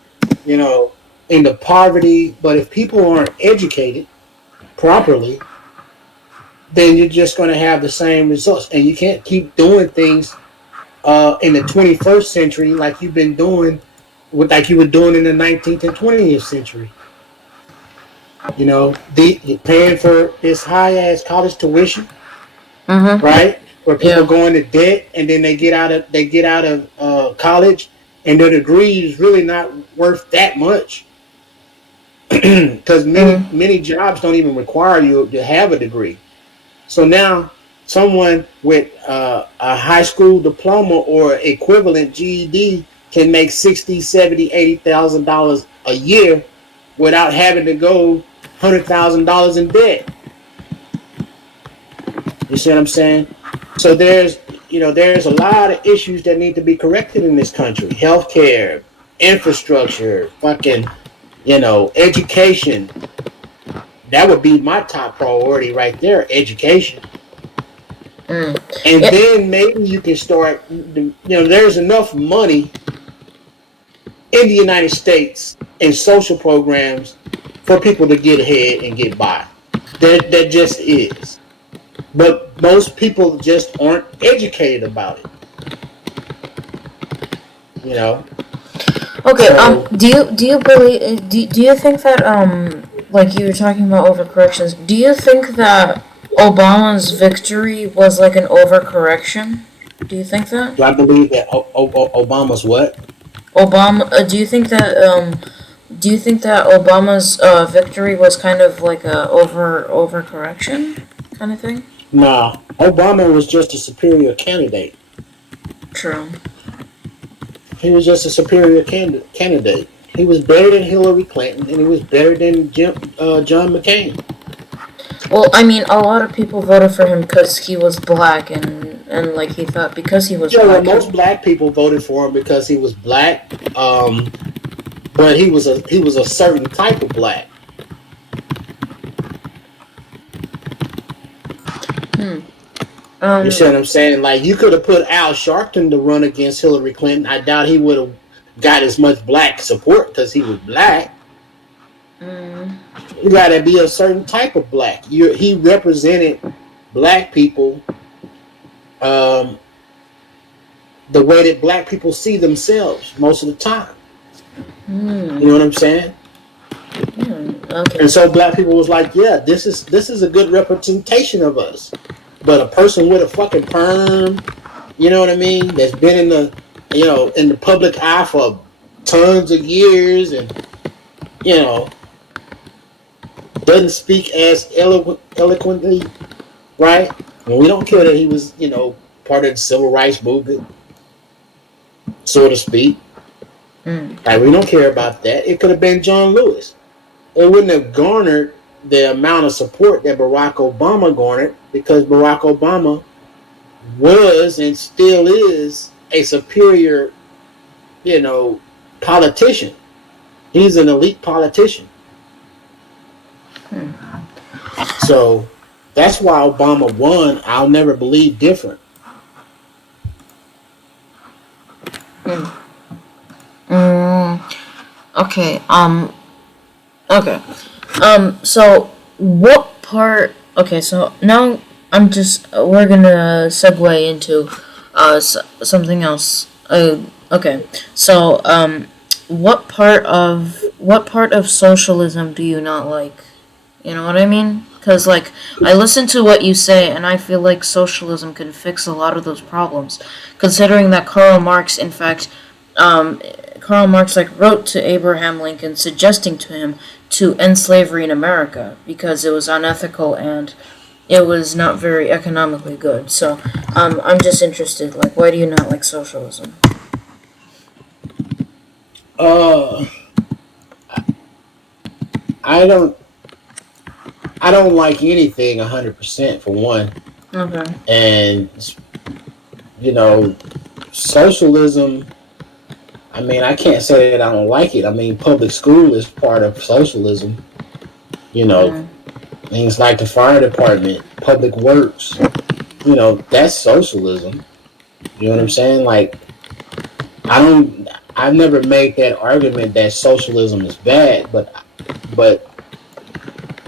into poverty. But if people aren't educated properly, then you're just going to have the same results. And you can't keep doing things in the 21st century like you've been doing, like you were doing in the 19th and 20th century. Paying for this high-ass college tuition. Right, where people go into debt and then they get out of college, and their degree is really not worth that much because many jobs don't even require you to have a degree. So now someone with a high school diploma or equivalent GED can make $60,000, $70,000, $80,000 a year without having to go $100,000 in debt. You see what I'm saying? So there's a lot of issues that need to be corrected in this country. Healthcare, infrastructure, fucking, education. That would be my top priority right there, education. And then maybe you can start, there's enough money in the United States in social programs for people to get ahead and get by. That just is. But most people just aren't educated about it. Okay. Do you believe? Do you think that like you were talking about overcorrections? Do you think that Obama's victory was like an overcorrection? Do you think that? Do I believe that Obama's what? Do you think that Obama's victory was kind of like a overcorrection kind of thing? Nah, Obama was just a superior candidate. True. He was just a superior candidate. He was better than Hillary Clinton, and he was better than John McCain. Well, I mean, a lot of people voted for him because he was black, and like he thought because he was black. Well, most black people voted for him because he was black. But he was a certain type of black. You see what I'm saying? Like, you could have put Al Sharpton to run against Hillary Clinton. I doubt he would have got as much black support because he was black. You got to be a certain type of black. He represented black people the way that black people see themselves most of the time. You know what I'm saying? Okay. And so black people was like, yeah, this is a good representation of us. But a person with a fucking perm, you know what I mean, that's been in the public eye for tons of years, and doesn't speak as eloquently, right? And we don't care that he was, part of the civil rights movement, so to speak. Like, we don't care about that. It could have been John Lewis. It wouldn't have garnered the amount of support that Barack Obama garnered, because Barack Obama was and still is a superior, politician. He's an elite politician. So that's why Obama won. I'll never believe different. Okay. Okay. So what part? Okay. So now we're gonna segue into something else. Okay. So, what part of socialism do you not like? You know what I mean? Because, like, I listen to what you say, and I feel like socialism can fix a lot of those problems. Considering that um, Karl Marx, like, wrote to Abraham Lincoln suggesting to him to end slavery in America because it was unethical and it was not very economically good. So, I'm just interested, like, why do you not like socialism? Uh, I don't. I don't like anything 100% for one, Okay. and you know, socialism. I mean, I can't say that I don't like it. I mean, public school is part of socialism. You know, Mm. things like the fire department, public works. You know, that's socialism. You know what I'm saying? Like, I don't. I've never made that argument that socialism is bad, but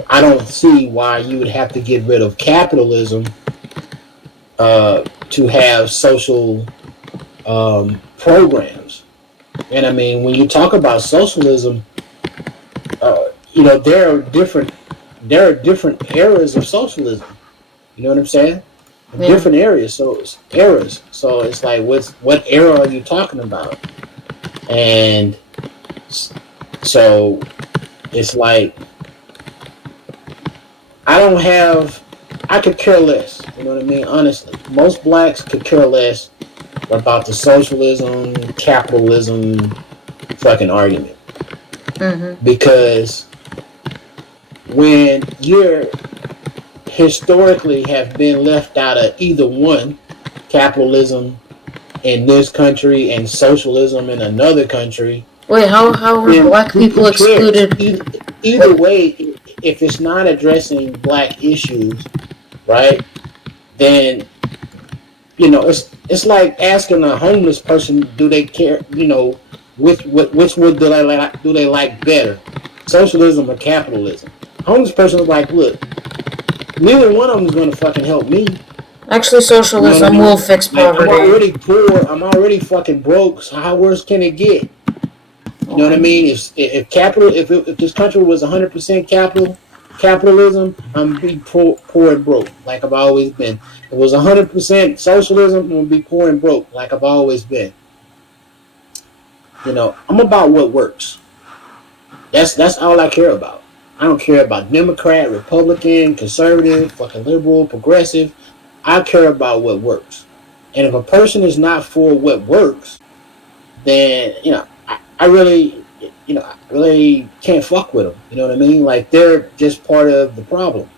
I don't see why you would have to get rid of capitalism to have social programs. And I mean, when you talk about socialism, you know there are different eras of socialism. You know what I'm saying? Yeah. Different areas, so it's eras. So it's like, what era are you talking about? And so it's like I don't have. I could care less. You know what I mean? Honestly, most blacks could care less about the socialism, capitalism, fucking argument Mhm. because when you're historically have been left out of either one, capitalism in this country and socialism in another country, Wait, how were then black people who cares? excluded? Either way, if it's not addressing black issues, right? Then it's like asking a homeless person, do they care? You know, which one do they like better, socialism or capitalism? Homeless person is like, look, neither one of them is going to fucking help me. Actually, You know what I socialism mean? will fix Like, I'm poverty. already poor. I'm already fucking broke. So how worse can it get? You know what I mean? If this country was 100% capitalism, I'm be poor and broke like I've always been. If it was 100% socialism, I'm gonna be poor and broke like I've always been. You know, I'm about what works. That's all I care about. I don't care about Democrat, Republican, conservative, fucking liberal, progressive. I care about what works. And if a person is not for what works, then I really I really can't fuck with them. You know what I mean? Like, they're just part of the problem.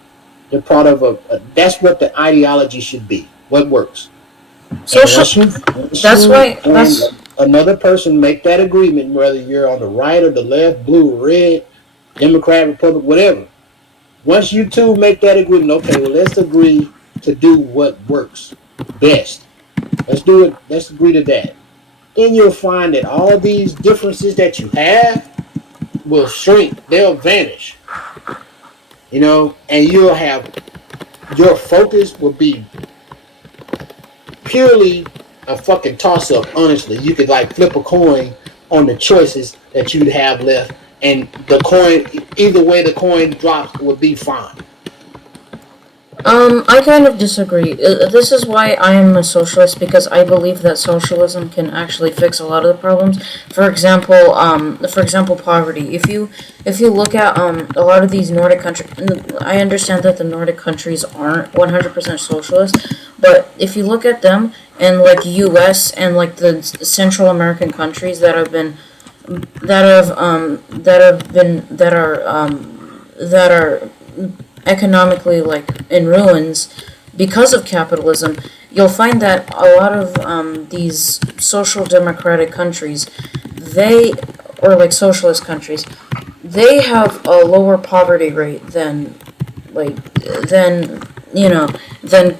They're part of that's what the ideology should be. What works. And Social. once That's you why. and That's another person make that agreement, whether you're on the right or the left, blue or red, Democrat, Republic, whatever. Once you two make that agreement, okay, well, let's agree to do what works best. Let's do it. Let's agree to that. Then you'll find that all these differences that you have will shrink. They'll vanish. You know, and you'll have your focus will be purely a fucking toss up. Honestly, you could like flip a coin on the choices that you'd have left, and the coin, either way the coin drops, would be fine. I kind of disagree. This is why I am a socialist because I believe that socialism can actually fix a lot of the problems. For example, poverty. If you look at a lot of these Nordic countries, I understand that the Nordic countries aren't 100% socialist, but if you look at them and like U.S. and like the Central American countries that are economically like in ruins because of capitalism, you'll find that a lot of these social democratic countries, they or like socialist countries, they have a lower poverty rate like than than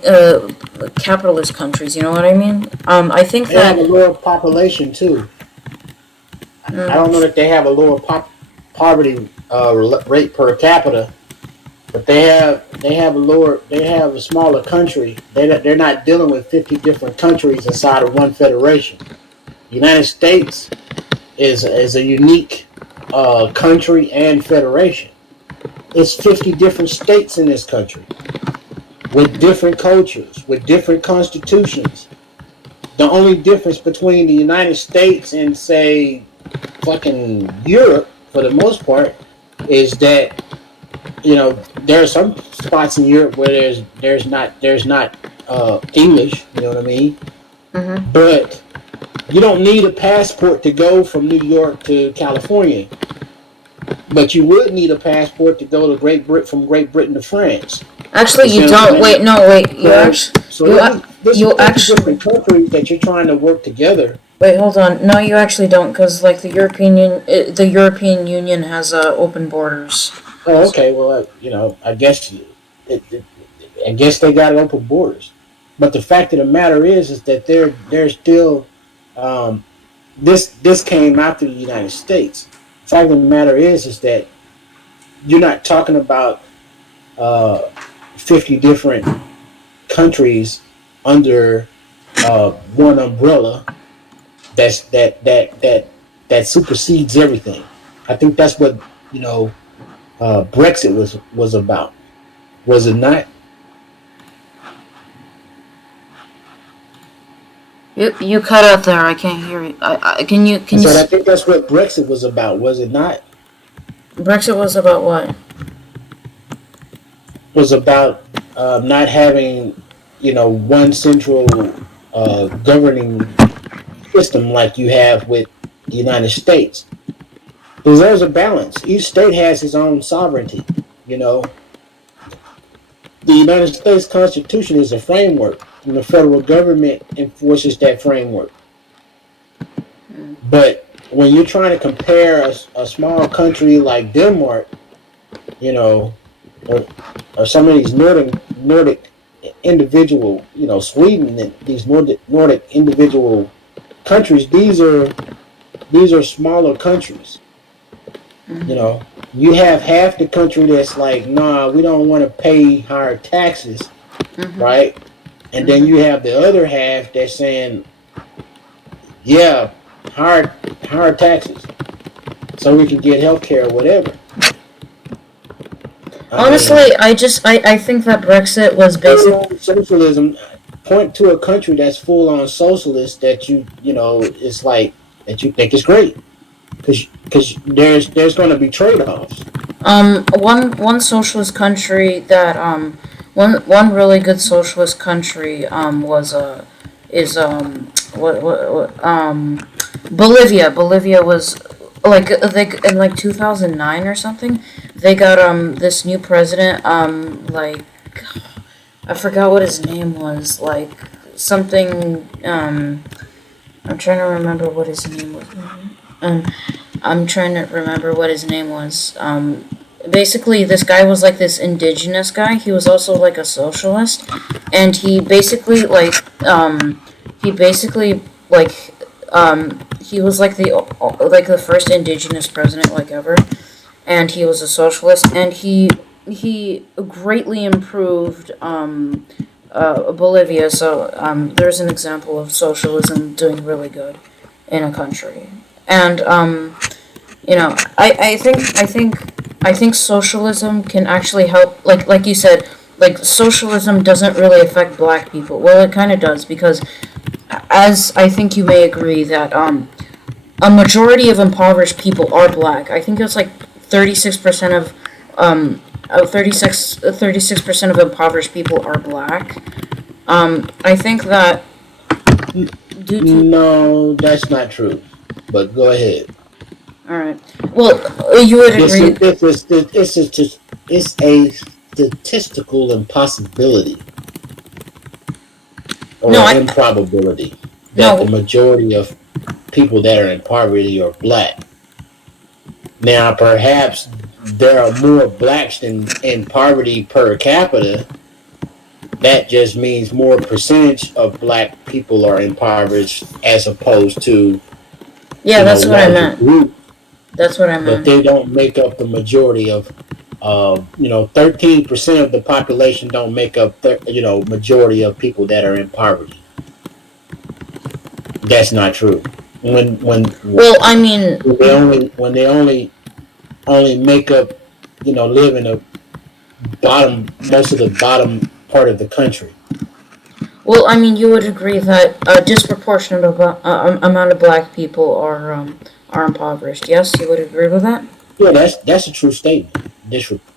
capitalist countries. You know what I mean? I think They have that. a lower population too. I don't know that they have a lower poverty rate per capita, but they have they have a smaller country. They're not dealing with 50 different countries inside of one federation. The United States is a unique country and federation. It's 50 different states in this country with different cultures, with different constitutions. The only difference between the United States and say fucking Europe, for the most part, is that there are some spots in Europe where there's not English. You know what I mean? Mm-hmm. But you don't need a passport to go from New York to California. But you would need a passport to go to from Great Britain to France. Actually, you don't. Wait, no, wait. There's different countries that you're trying to work together. Wait, hold on. No, you actually don't, because like the European Union has open borders. Oh, okay. Well, I guess they got open borders. But the fact of the matter is that they're still this came after the United States. The fact of the matter is that you're not talking about 50 different countries under one umbrella that supersedes everything. I think that's what Brexit was about. Was it not? You cut out there. I can't hear you. Can you? I think that's what Brexit was about. Was it not? Brexit was about what? Was about not having one central governing system like you have with the United States. Because there's a balance. Each state has its own sovereignty. The United States Constitution is a framework, and the federal government enforces that framework. But when you're trying to compare a small country like Denmark, or some of these Nordic individual, Sweden, and these Nordic individual countries, these are smaller countries. Mm-hmm. You have half the country that's like, nah, we don't want to pay higher taxes, mm-hmm. right? And then you have the other half that's saying, yeah, higher taxes, so we can get health care or whatever. Honestly, I think that Brexit was basically socialism. Point to a country that's full on socialist that it's like that you think is great, because there's going to be trade-offs. One socialist country that one really good socialist country Bolivia. Bolivia was like they in like 2009 or something. They got this new president, like I forgot what his name was, like something, I'm trying to remember what his name was. Basically this guy was like this indigenous guy. He was also like a socialist, and he basically he was like the first indigenous president like ever, and he was a socialist, and he greatly improved Bolivia. So there's an example of socialism doing really good in a country, and I think socialism can actually help. Like you said, like socialism doesn't really affect black people. Well, it kind of does, because as I think you may agree that a majority of impoverished people are black. I think it's like 36% of 36% of impoverished people are black. I think that no, that's not true. But go ahead. All right. Well, you would agree. It's a statistical impossibility or improbability that the majority of people that are in poverty are black. Now, perhaps there are more blacks in poverty per capita. That just means more percentage of black people are impoverished as opposed to that's what I meant. Group, that's what I meant. But they don't make up the majority of 13% of the population don't make up, majority of people that are in poverty. That's not true. Well, I mean, When they only make up, live in the most of the bottom part of the country. you would agree that a disproportionate amount of black people are impoverished. Yes, you would agree with that. Yeah, that's a true statement.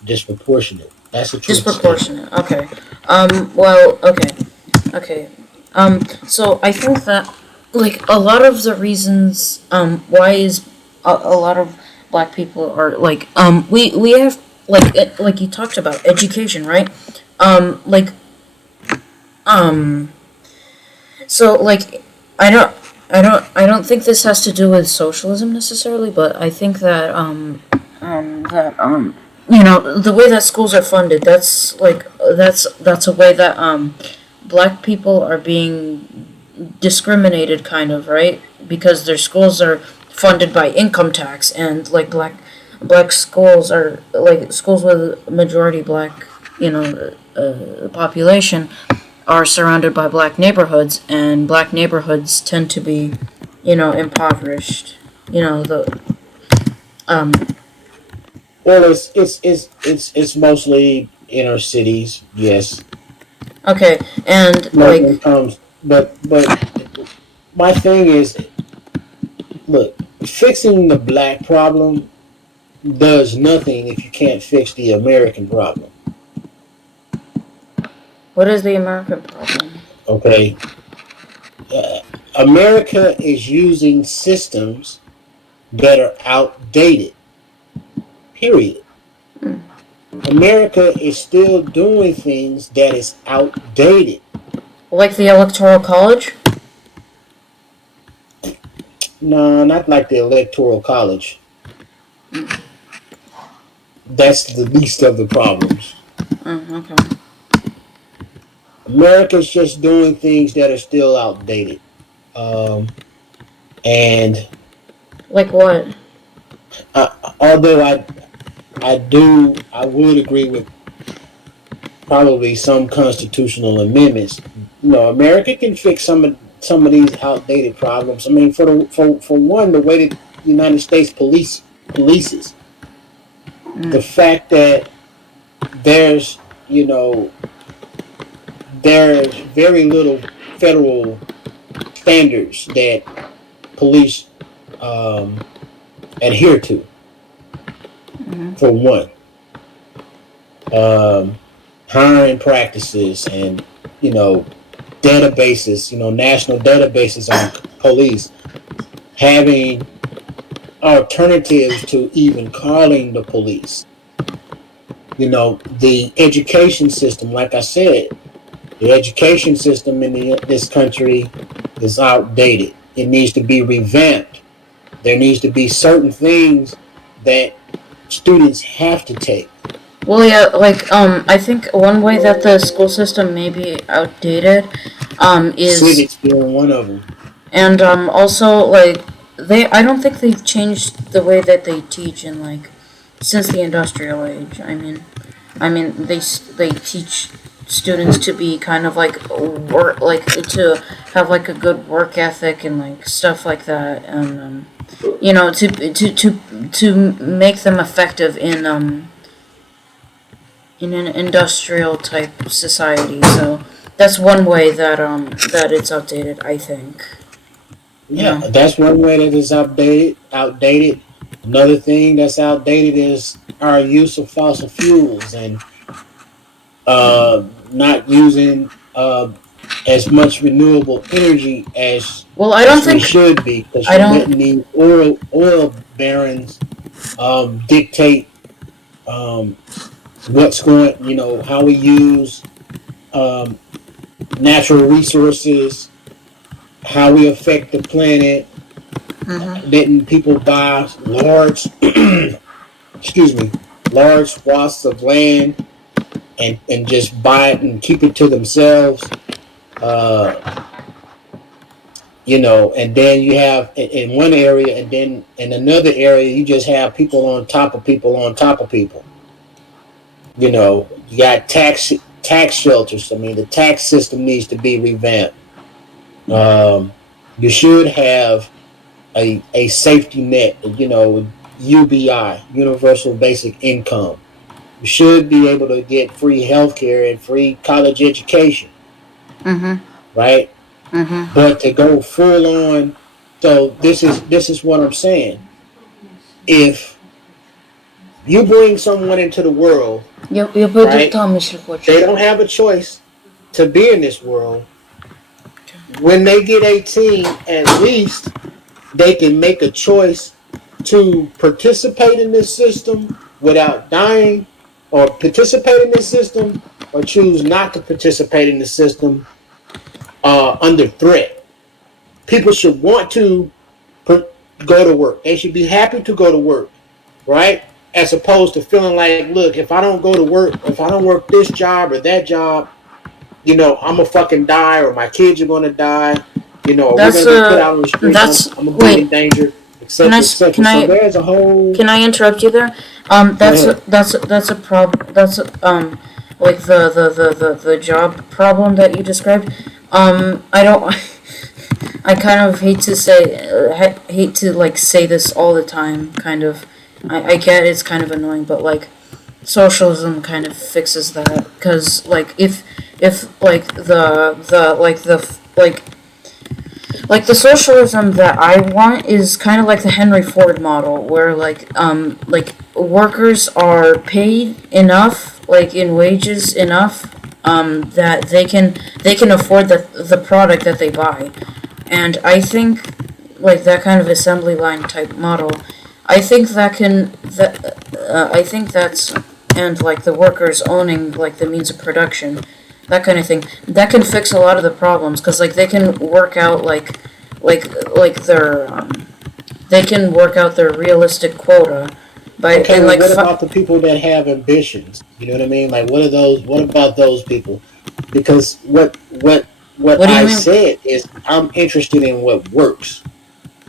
Disproportionate. That's a true statement. Disproportionate. Okay. Well. Okay. Okay. So I think that like a lot of the reasons why is a lot of black people are like we have like you talked about education, right? Like um so like I don't I don't think this has to do with socialism necessarily, but I think that that the way that schools are funded, that's a way that black people are being discriminated, kind of, right? Because their schools are funded by income tax, and like black schools are like schools with majority black population are surrounded by black neighborhoods, and black neighborhoods tend to be impoverished. The um Well, it's mostly inner cities. Yes, okay, and low like incomes. But my thing is, look, fixing the black problem does nothing if you can't fix the American problem. what is the American problem? Okay, uh, America is using systems that are outdated. Period. Hmm. America is still doing things that is outdated. Like the electoral college? No, not like the electoral college. That's the least of the problems. Okay. America's just doing things that are still outdated. Um, and Like what? although I would agree with probably some constitutional amendments. America can fix some of these outdated problems. I mean, for one, the way that the United States polices, the Mm. fact that there's you know there's very little federal standards that police um, adhere to. Hmm. For one, um, hiring practices and you know databases, national databases on police, having alternatives to even calling the police. The education system, like I said, the education system in this country is outdated. It needs to be revamped. There needs to be certain things that students have to take. Well, yeah, like I think one way that the school system may be outdated, is Civics being one of them. and also like I don't think they've changed the way that they teach in like since the industrial age. I mean they teach students to be kind of like work like to have like a good work ethic and like stuff like that, and to make them effective in an industrial type society. So that's one way that it's outdated, I think. You Yeah, know. that's one way that is outdated. Outdated. Another thing that's outdated is our use of fossil fuels and not using as much renewable energy as Well, I don't we think should be, because I you're don't. letting the oil barons dictate um, what's going. How we use um, natural resources, how we affect the planet, Mhm. letting people buy large, excuse me, large swaths of land and just buy it and keep it to themselves. Uh, and then you have in one area, and then in another area, you just have people on top of people on top of people. You got tax shelters. I mean, the tax system needs to be revamped. You should have a safety net. UBI, Universal Basic Income. You should be able to get free healthcare and free college education, Mhm. right? Mhm. But to go full on, so this is what I'm saying. If you bring someone into the world, Я пойду right? там, если хочешь. They don't have a choice to be in this world. When they get 18, at least they can make a choice to participate in this system without dying, or participate in this system, or choose not to participate in the system under threat. People should want to go to work. They should be happy to go to work, right? As opposed to feeling like, look, if I don't go to work, if I don't work this job or that job, I'm gonna fucking die, or my kids are gonna die, or we're That's gonna be put out on the street. that's I'm gonna be in danger, Can etc., I etc. can So I there's a whole. can I interrupt you there? Go ahead. That's a problem. That's like the job problem that you described. I don't. I kind of hate to say this all the time. Kind of. I get it's kind of annoying, but like socialism kind of fixes that, because like if like the socialism that I want is kind of like the Henry Ford model, where like workers are paid enough, like in wages enough, that they can afford the product that they buy. And I think like that kind of assembly line type model, I think I think that's, and like the workers owning like the means of production, that kind of thing, that can fix a lot of the problems, because like they can work out they can work out their realistic quota by, Okay, and well, like what about the people that have ambitions? You know what I mean? Like, what are those? What about those people? Because what what do you I mean? said is I'm interested in what works,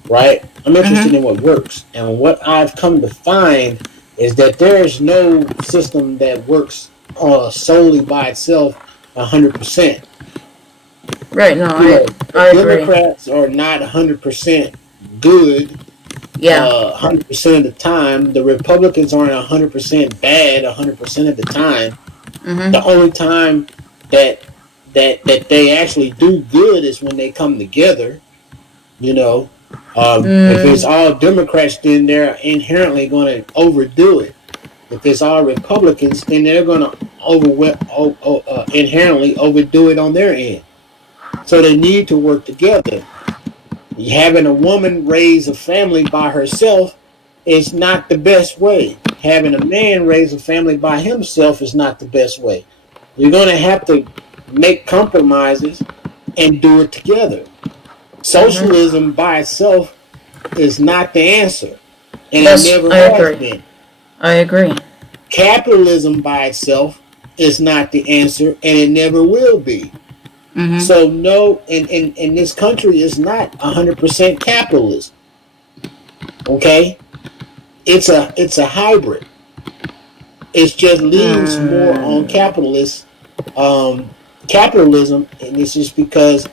right? I'm interested in what works, and what I've come to find is that there is no system that works solely by itself 100%. Right, no, You know, the I agree. Democrats are not 100% good Yeah. 100% of the time. The Republicans aren't 100% bad 100% of the time. The only time that that they actually do good is when they come together. You know, if it's all Democrats, then they're inherently going to overdo it. If it's all Republicans, then they're going to inherently overdo it on their end. So they need to work together. Having a woman raise a family by herself is not the best way. Having a man raise a family by himself is not the best way. You're going to have to make compromises and do it together. Socialism by itself is not the answer, and it That's never I has agree. been. I agree. Capitalism by itself is not the answer, and it never will be. So no, in this country is not 100% capitalism. Okay, it's a hybrid. It just leans more on um, capitalism, and it's just because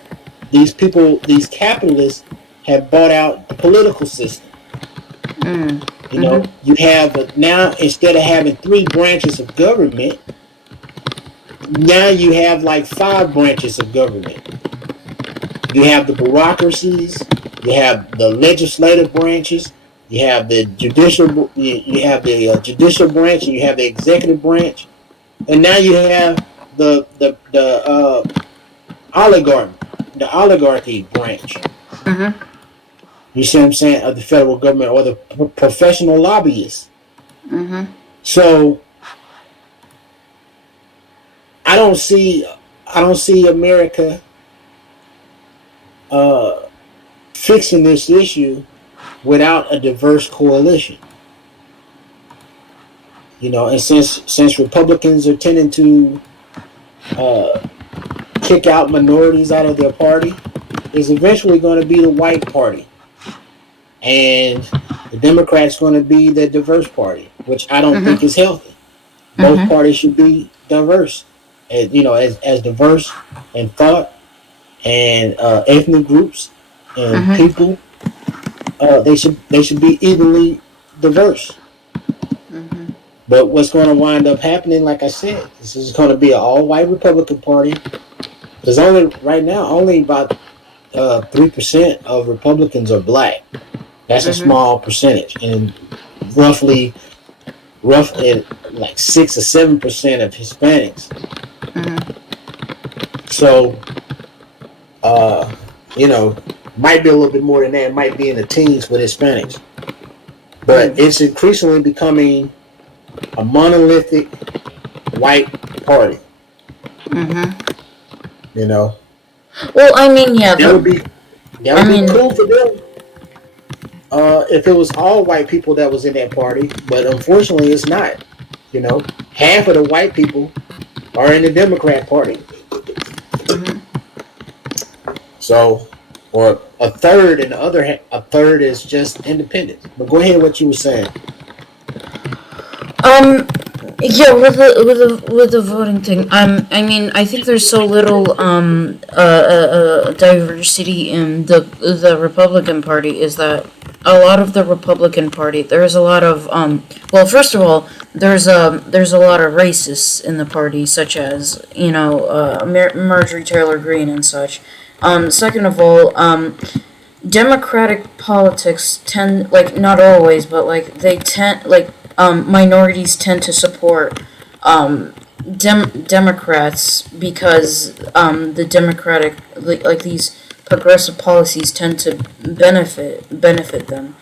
these capitalists, have bought out the political system. You have now, instead of having three branches of government, now you have like five branches of government. You have the bureaucracies, you have the legislative branches, you have the judicial, you have the judicial branch, and you have the executive branch, and now you have the oligarchy, the oligarchy branch. You see what I'm saying, of the federal government, or the professional lobbyists. So I don't see America fixing this issue without a diverse coalition. And since Republicans are tending to kick out minorities out of their party, it's eventually going to be the white party, and the Democrats going to be the diverse party, which I don't think is healthy. Both Mhm. parties should be diverse, as as diverse in thought and ethnic groups and Mhm. people. They should be evenly diverse. Mhm. But what's going to wind up happening, like I said, this is going to be an all-white Republican Party. Because only right now, only about 3% of Republicans are black. That's a Mhm. small percentage, and roughly like 6 or 7% of Hispanics. Mhm. So, uh, you know, might be a little bit more than that. It might be in the teens with Hispanics, but Mm. it's increasingly becoming a monolithic white party. Mhm. You know, Well, I mean, yeah. that would be that I would be mean, cool for them. If it was all white people that was in that party, but unfortunately, it's not. Half of the white people are in the Democrat Party. mhm. So, or a third, and a third is just independent. But go ahead, what you were saying. Um, yeah, with the voting thing. I mean, I think there's so little diversity in the Republican Party. Is that a lot of the Republican Party? There's a lot of Well, first of all, there's a lot of racists in the party, such as Marjorie Taylor Greene and such. Second of all, Democratic politics tend, like, not always, but like they tend, like, minorities tend to support Democrats because the Democratic, like these progressive policies tend to benefit them.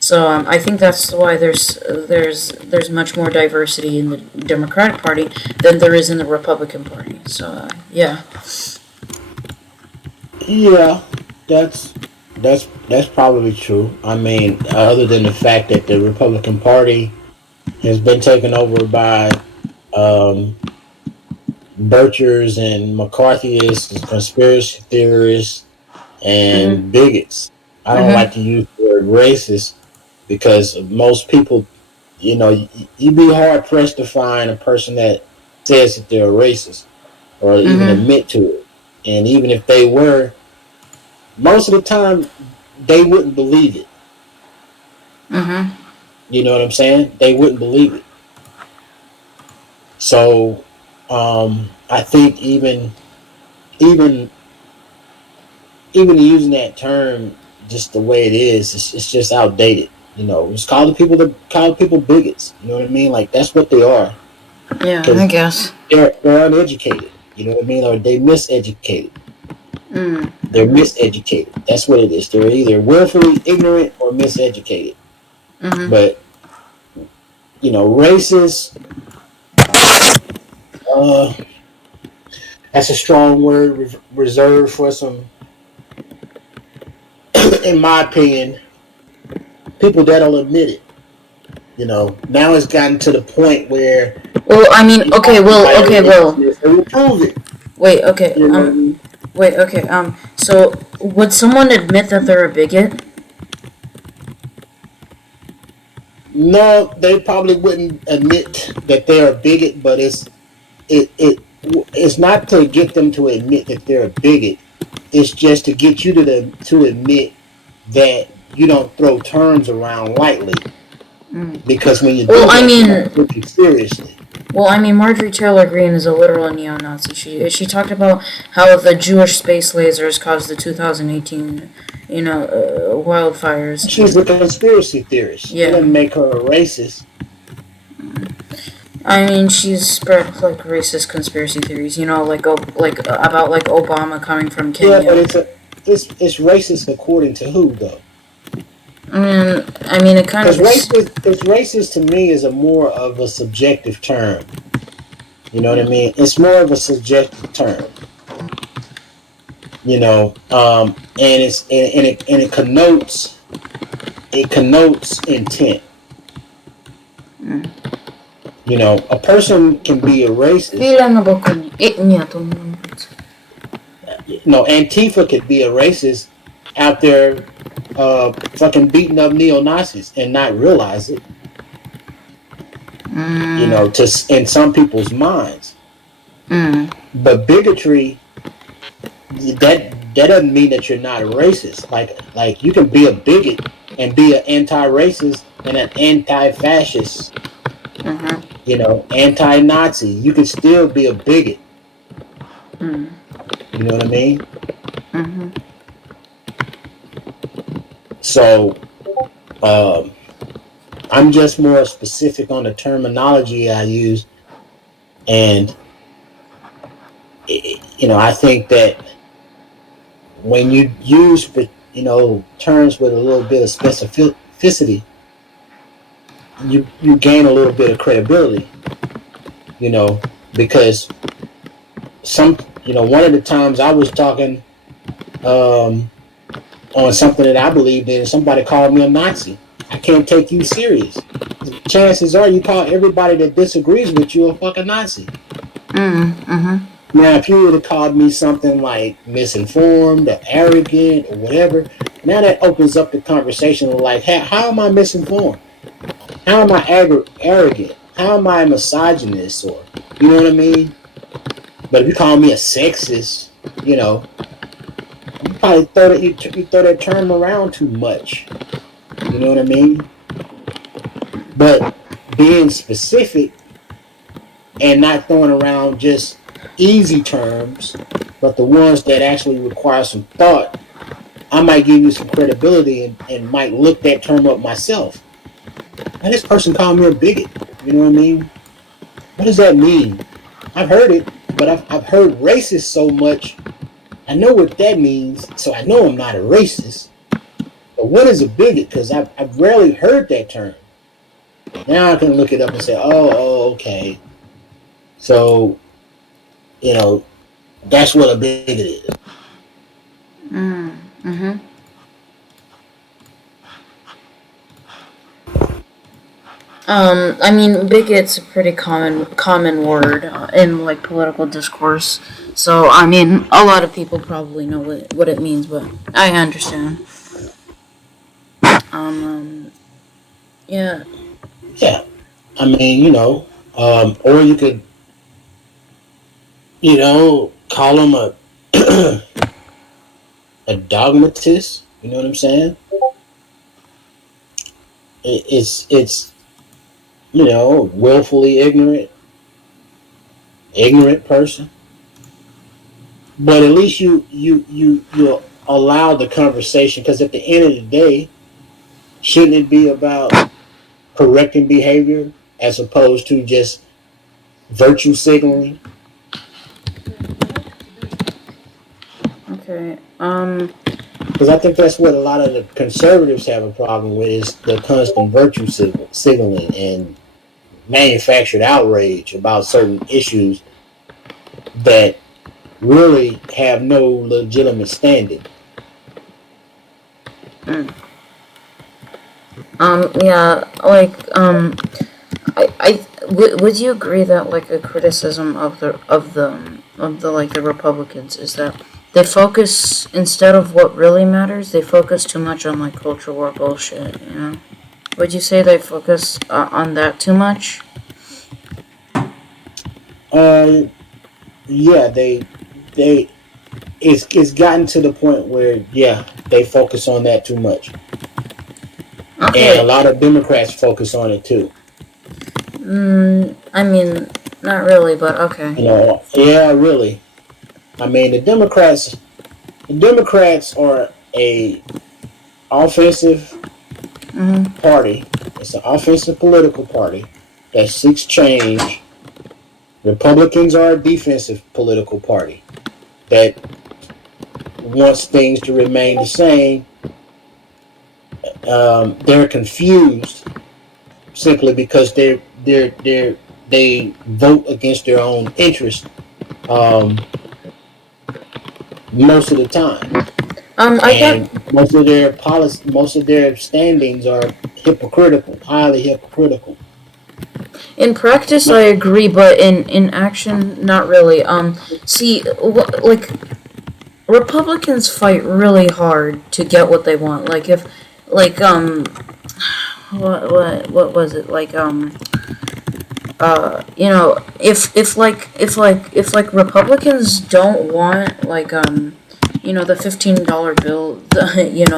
So I think that's why there's much more diversity in the Democratic Party than there is in the Republican Party. So yeah. Yeah, that's that's probably true. I mean, other than the fact that the Republican Party has been taken over by um, Birchers and McCarthyists, and conspiracy theorists, Mhm. and bigots. I don't like Mhm. to use the word racist because most people, you'd be hard pressed to find a person that says that they're a racist or even Mhm. admit to it. And even if they were, most of the time they wouldn't believe it. Mhm. You know what I'm saying? They wouldn't believe it. So I think even even using that term just the way it is, it's just outdated. Just call people bigots. You know what I mean? Like that's what they are Yeah, I because guess. they're uneducated. You know what I mean? Or they miseducated. Mm. They're miseducated. That's what it is. They're either willfully ignorant or miseducated. Mhm. But racist. Uh, that's a strong word reserved for some, in my opinion, people that'll admit it. Now it's gotten to the point where Well, I mean, you okay, ask well, somebody okay, what they well, is, they will prove it. wait, okay, You know what I mean? so would someone admit that they're a bigot? No, they probably wouldn't admit that they're a bigot, but it's not to get them to admit that they're a bigot. It's just to get you to admit that you don't throw terms around lightly. Mm. Because when you Well, do I that, mean, people take you seriously. Marjorie Taylor Greene is a literal neo-Nazi. She talked about how the Jewish space lasers caused the 2018, wildfires. She's a conspiracy theorist. That Yeah, doesn't make her a racist. I mean, she's spread like racist conspiracy theories. About like Obama coming from Yeah, but Kenya. it's racist according to who though? I mean, it kind Because of is. racist to me is a more of a subjective term. You know what I mean? It's more of a subjective term. And it connotes intent. Mm. A person can be a racist. Bilang na ba ko ni? Niya to. Antifa could be a racist out there fucking beating up neo Nazis and not realize it. in some people's minds. But bigotry, that doesn't mean that you're not a racist. Like you can be a bigot and be an anti-racist and an anti-fascist. Anti-Nazi. You can still be a bigot. You know what I mean? So, I'm just more specific on the terminology I use, and I think that when you use terms with a little bit of specificity, you gain a little bit of credibility. Because one of the times I was talking on something that I believed in, somebody called me a Nazi. I can't take you serious. Chances are you call everybody that disagrees with you a fucking Nazi. Now, if you would have called me something like misinformed or arrogant or whatever, now that opens up the conversation of like, how am I misinformed? How am I arrogant? How am I a misogynist? Or, you know what I mean? But if you call me a sexist, you probably throw that term around too much. You know what I mean? But being specific and not throwing around just easy terms, but the ones that actually require some thought, I might give you some credibility and might look that term up myself. And this person called me a bigot. You know what I mean? What does that mean? I've heard it, but I've heard racist so much. I know what that means, so I know I'm not a racist. But what is a bigot? Because I've rarely heard that term. Now I can look it up and say, oh, okay. So, that's what a bigot is. I mean, bigot's a pretty common word in like political discourse. So I mean, a lot of people probably know what it means, but I understand. Yeah. Yeah. I mean, or you could, call them a dogmatist. You know what I'm saying? It's willfully ignorant person. But at least you allow the conversation, because at the end of the day, shouldn't it be about correcting behavior as opposed to just virtue signaling? Okay. Because I think that's what a lot of the conservatives have a problem with, is the constant virtue signaling and manufactured outrage about certain issues that really have no legitimate standing. Yeah, like, would you agree that like a criticism of the Republicans is that they focus, instead of what really matters, they focus too much on like culture war bullshit, Would you say they focus on that too much? Yeah, it's gotten to the point where, yeah, they focus on that too much. Okay. And a lot of Democrats focus on it too. I mean, not really, but okay. Yeah, really. I mean, the Democrats are a offensive party. It's an offensive political party that seeks change. Republicans are a defensive political party that wants things to remain the same. They're confused simply because they vote against their own interest most of the time. Most of their standings are hypocritical, highly hypocritical. In practice, I agree, but in action, not really. See, like, Republicans fight really hard to get what they want. Like, what was it? Like, if Republicans don't want the $15 bill,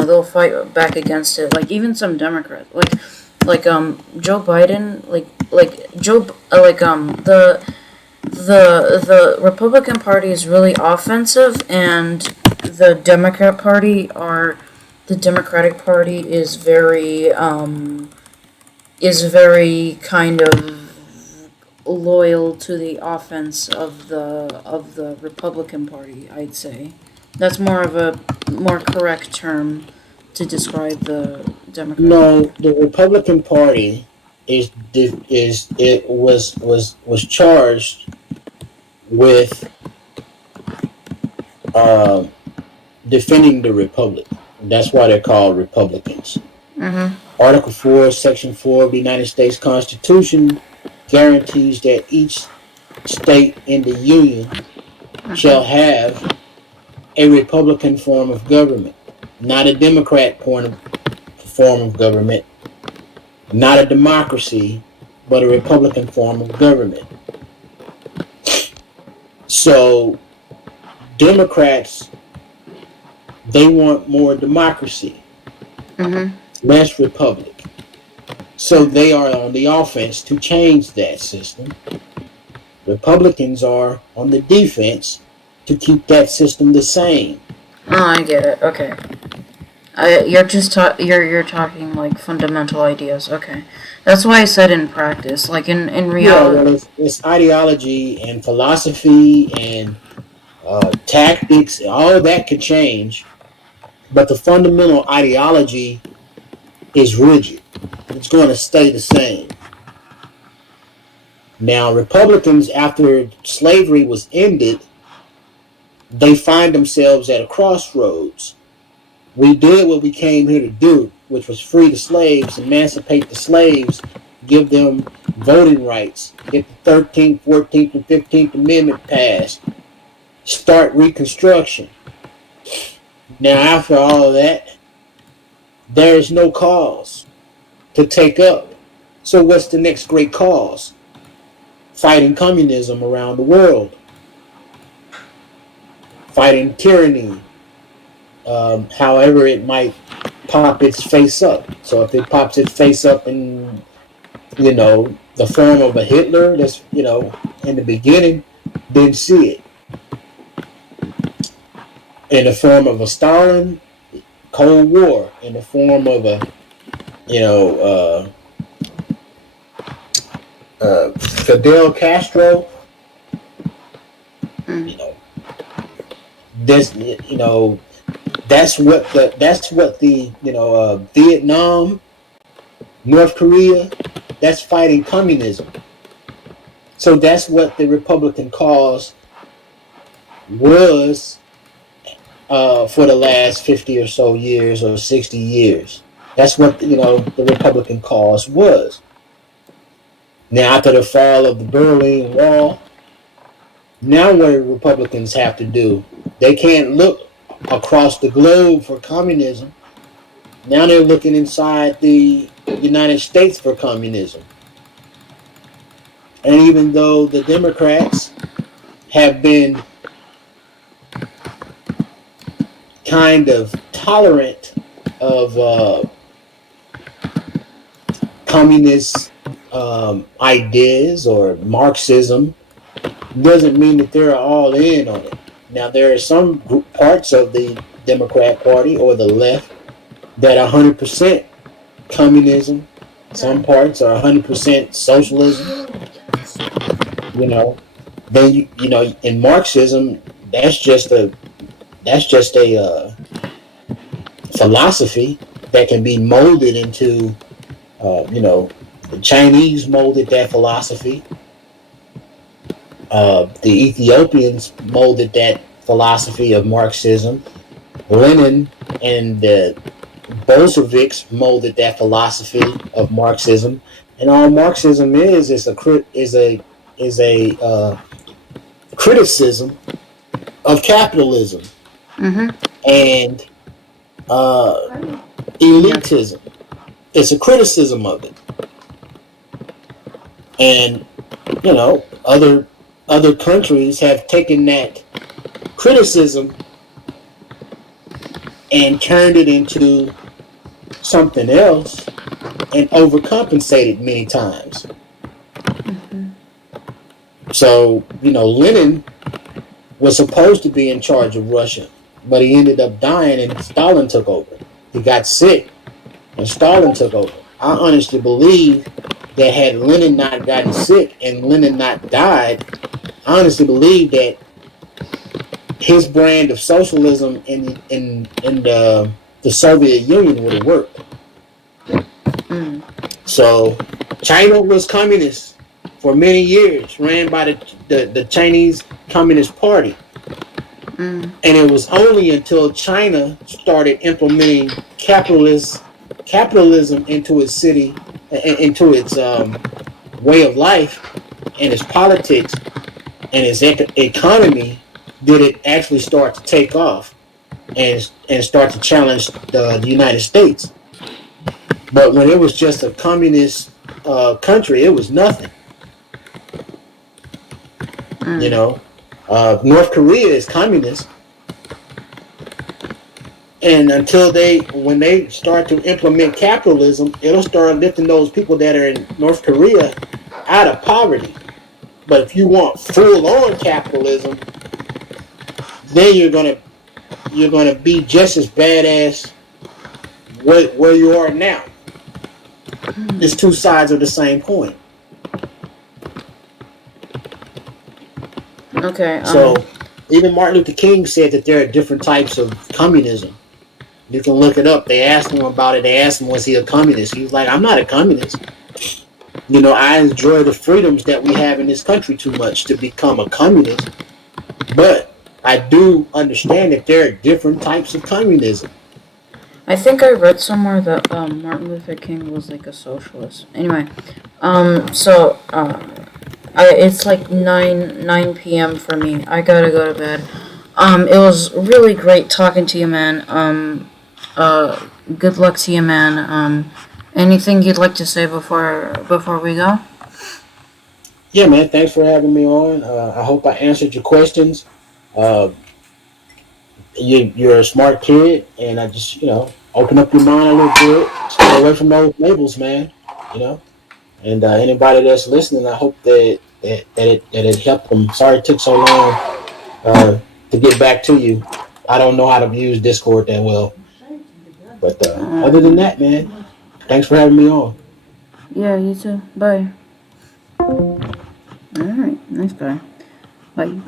they'll fight back against it. Like even some Democrats, Joe Biden, the Republican Party is really offensive, and the Democratic Party is very kind of loyal to the offense of the Republican Party, I'd say. That's more correct term to describe the Democratic. No, the Republican Party was charged with defending the Republic. That's why they're called Republicans. Mm-hmm. Article 4, Section 4 of the United States Constitution guarantees that each state in the Union shall have a Republican form of government, not a Democrat form of government, not a democracy, but a Republican form of government. So, Democrats, they want more democracy, less republic. So they are on the offense to change that system. Republicans are on the defense to keep that system the same. Oh, I get it. Okay. You're talking like fundamental ideas. Okay, that's why I said in practice, like in reality. Yeah, well, it's ideology and philosophy and tactics. All of that could change, but the fundamental ideology is rigid. It's going to stay the same. Now, Republicans, after slavery was ended, they find themselves at a crossroads. We did what we came here to do, which was free the slaves, emancipate the slaves, give them voting rights, get the 13th, 14th, and 15th Amendment passed, start Reconstruction. Now, after all of that, there is no cause to take up. So what's the next great cause? Fighting communism around the world. Fighting tyranny. However it might pop its face up. So if it pops its face up in, the form of a Hitler, that's, in the beginning, didn't see it. In the form of a Stalin, Cold War. In the form of a, Fidel Castro, this, that's what the Vietnam, North Korea, that's fighting communism. So that's what the Republican cause was for the last 50 or so years or 60 years. That's what the Republican cause was. Now, after the fall of the Berlin Wall, now what do Republicans have to do? They can't look across the globe for communism. Now they're looking inside the United States for communism. And even though the Democrats have been kind of tolerant of communist ideas or Marxism, doesn't mean that they're all in on it. Now, there are some parts of the Democrat Party or the left that are 100% communism. Some parts are 100% socialism. Then in Marxism, that's just a philosophy that can be molded into, the Chinese molded that philosophy. The Ethiopians molded that philosophy of Marxism. Lenin and the Bolsheviks molded that philosophy of Marxism. And all Marxism is a criticism of capitalism and elitism. It's a criticism of it. And other countries have taken that criticism and turned it into something else and overcompensated many times. So, Lenin was supposed to be in charge of Russia, but he ended up dying and Stalin took over. He got sick and Stalin took over. I honestly believe that had Lenin not gotten sick and Lenin not died, I honestly believe that his brand of socialism in the Soviet Union would have worked. So China was communist for many years, ran by the Chinese Communist Party. And it was only until China started implementing capitalism into its way of life and its politics and its economy did it actually start to take off and start to challenge the United States. But when it was just a communist country, it was nothing. North Korea is communist, and when they start to implement capitalism, it'll start lifting those people that are in North Korea out of poverty. But if you want full-on capitalism, then you're gonna be just as badass where you are now. It's two sides of the same coin. Okay. So even Martin Luther King said that there are different types of communism. You can look it up. They asked him about it. They asked him, was he a communist? He was like, I'm not a communist. I enjoy the freedoms that we have in this country too much to become a communist. But I do understand that there are different types of communism. I think I read somewhere that Martin Luther King was like a socialist. Anyway, it's like 9 p.m. for me. I gotta go to bed. It was really great talking to you, man. Good luck to you, man. Anything you'd like to say before we go? Yeah, man. Thanks for having me on. I hope I answered your questions. You're a smart kid, and I just open up your mind a little bit. Stay away from those labels, man. And anybody that's listening, I hope that it helped them. Sorry it took so long to get back to you. I don't know how to use Discord that well, but other than that, man, thanks for having me on. Yeah, you too. Bye. All right, nice guy. Bye.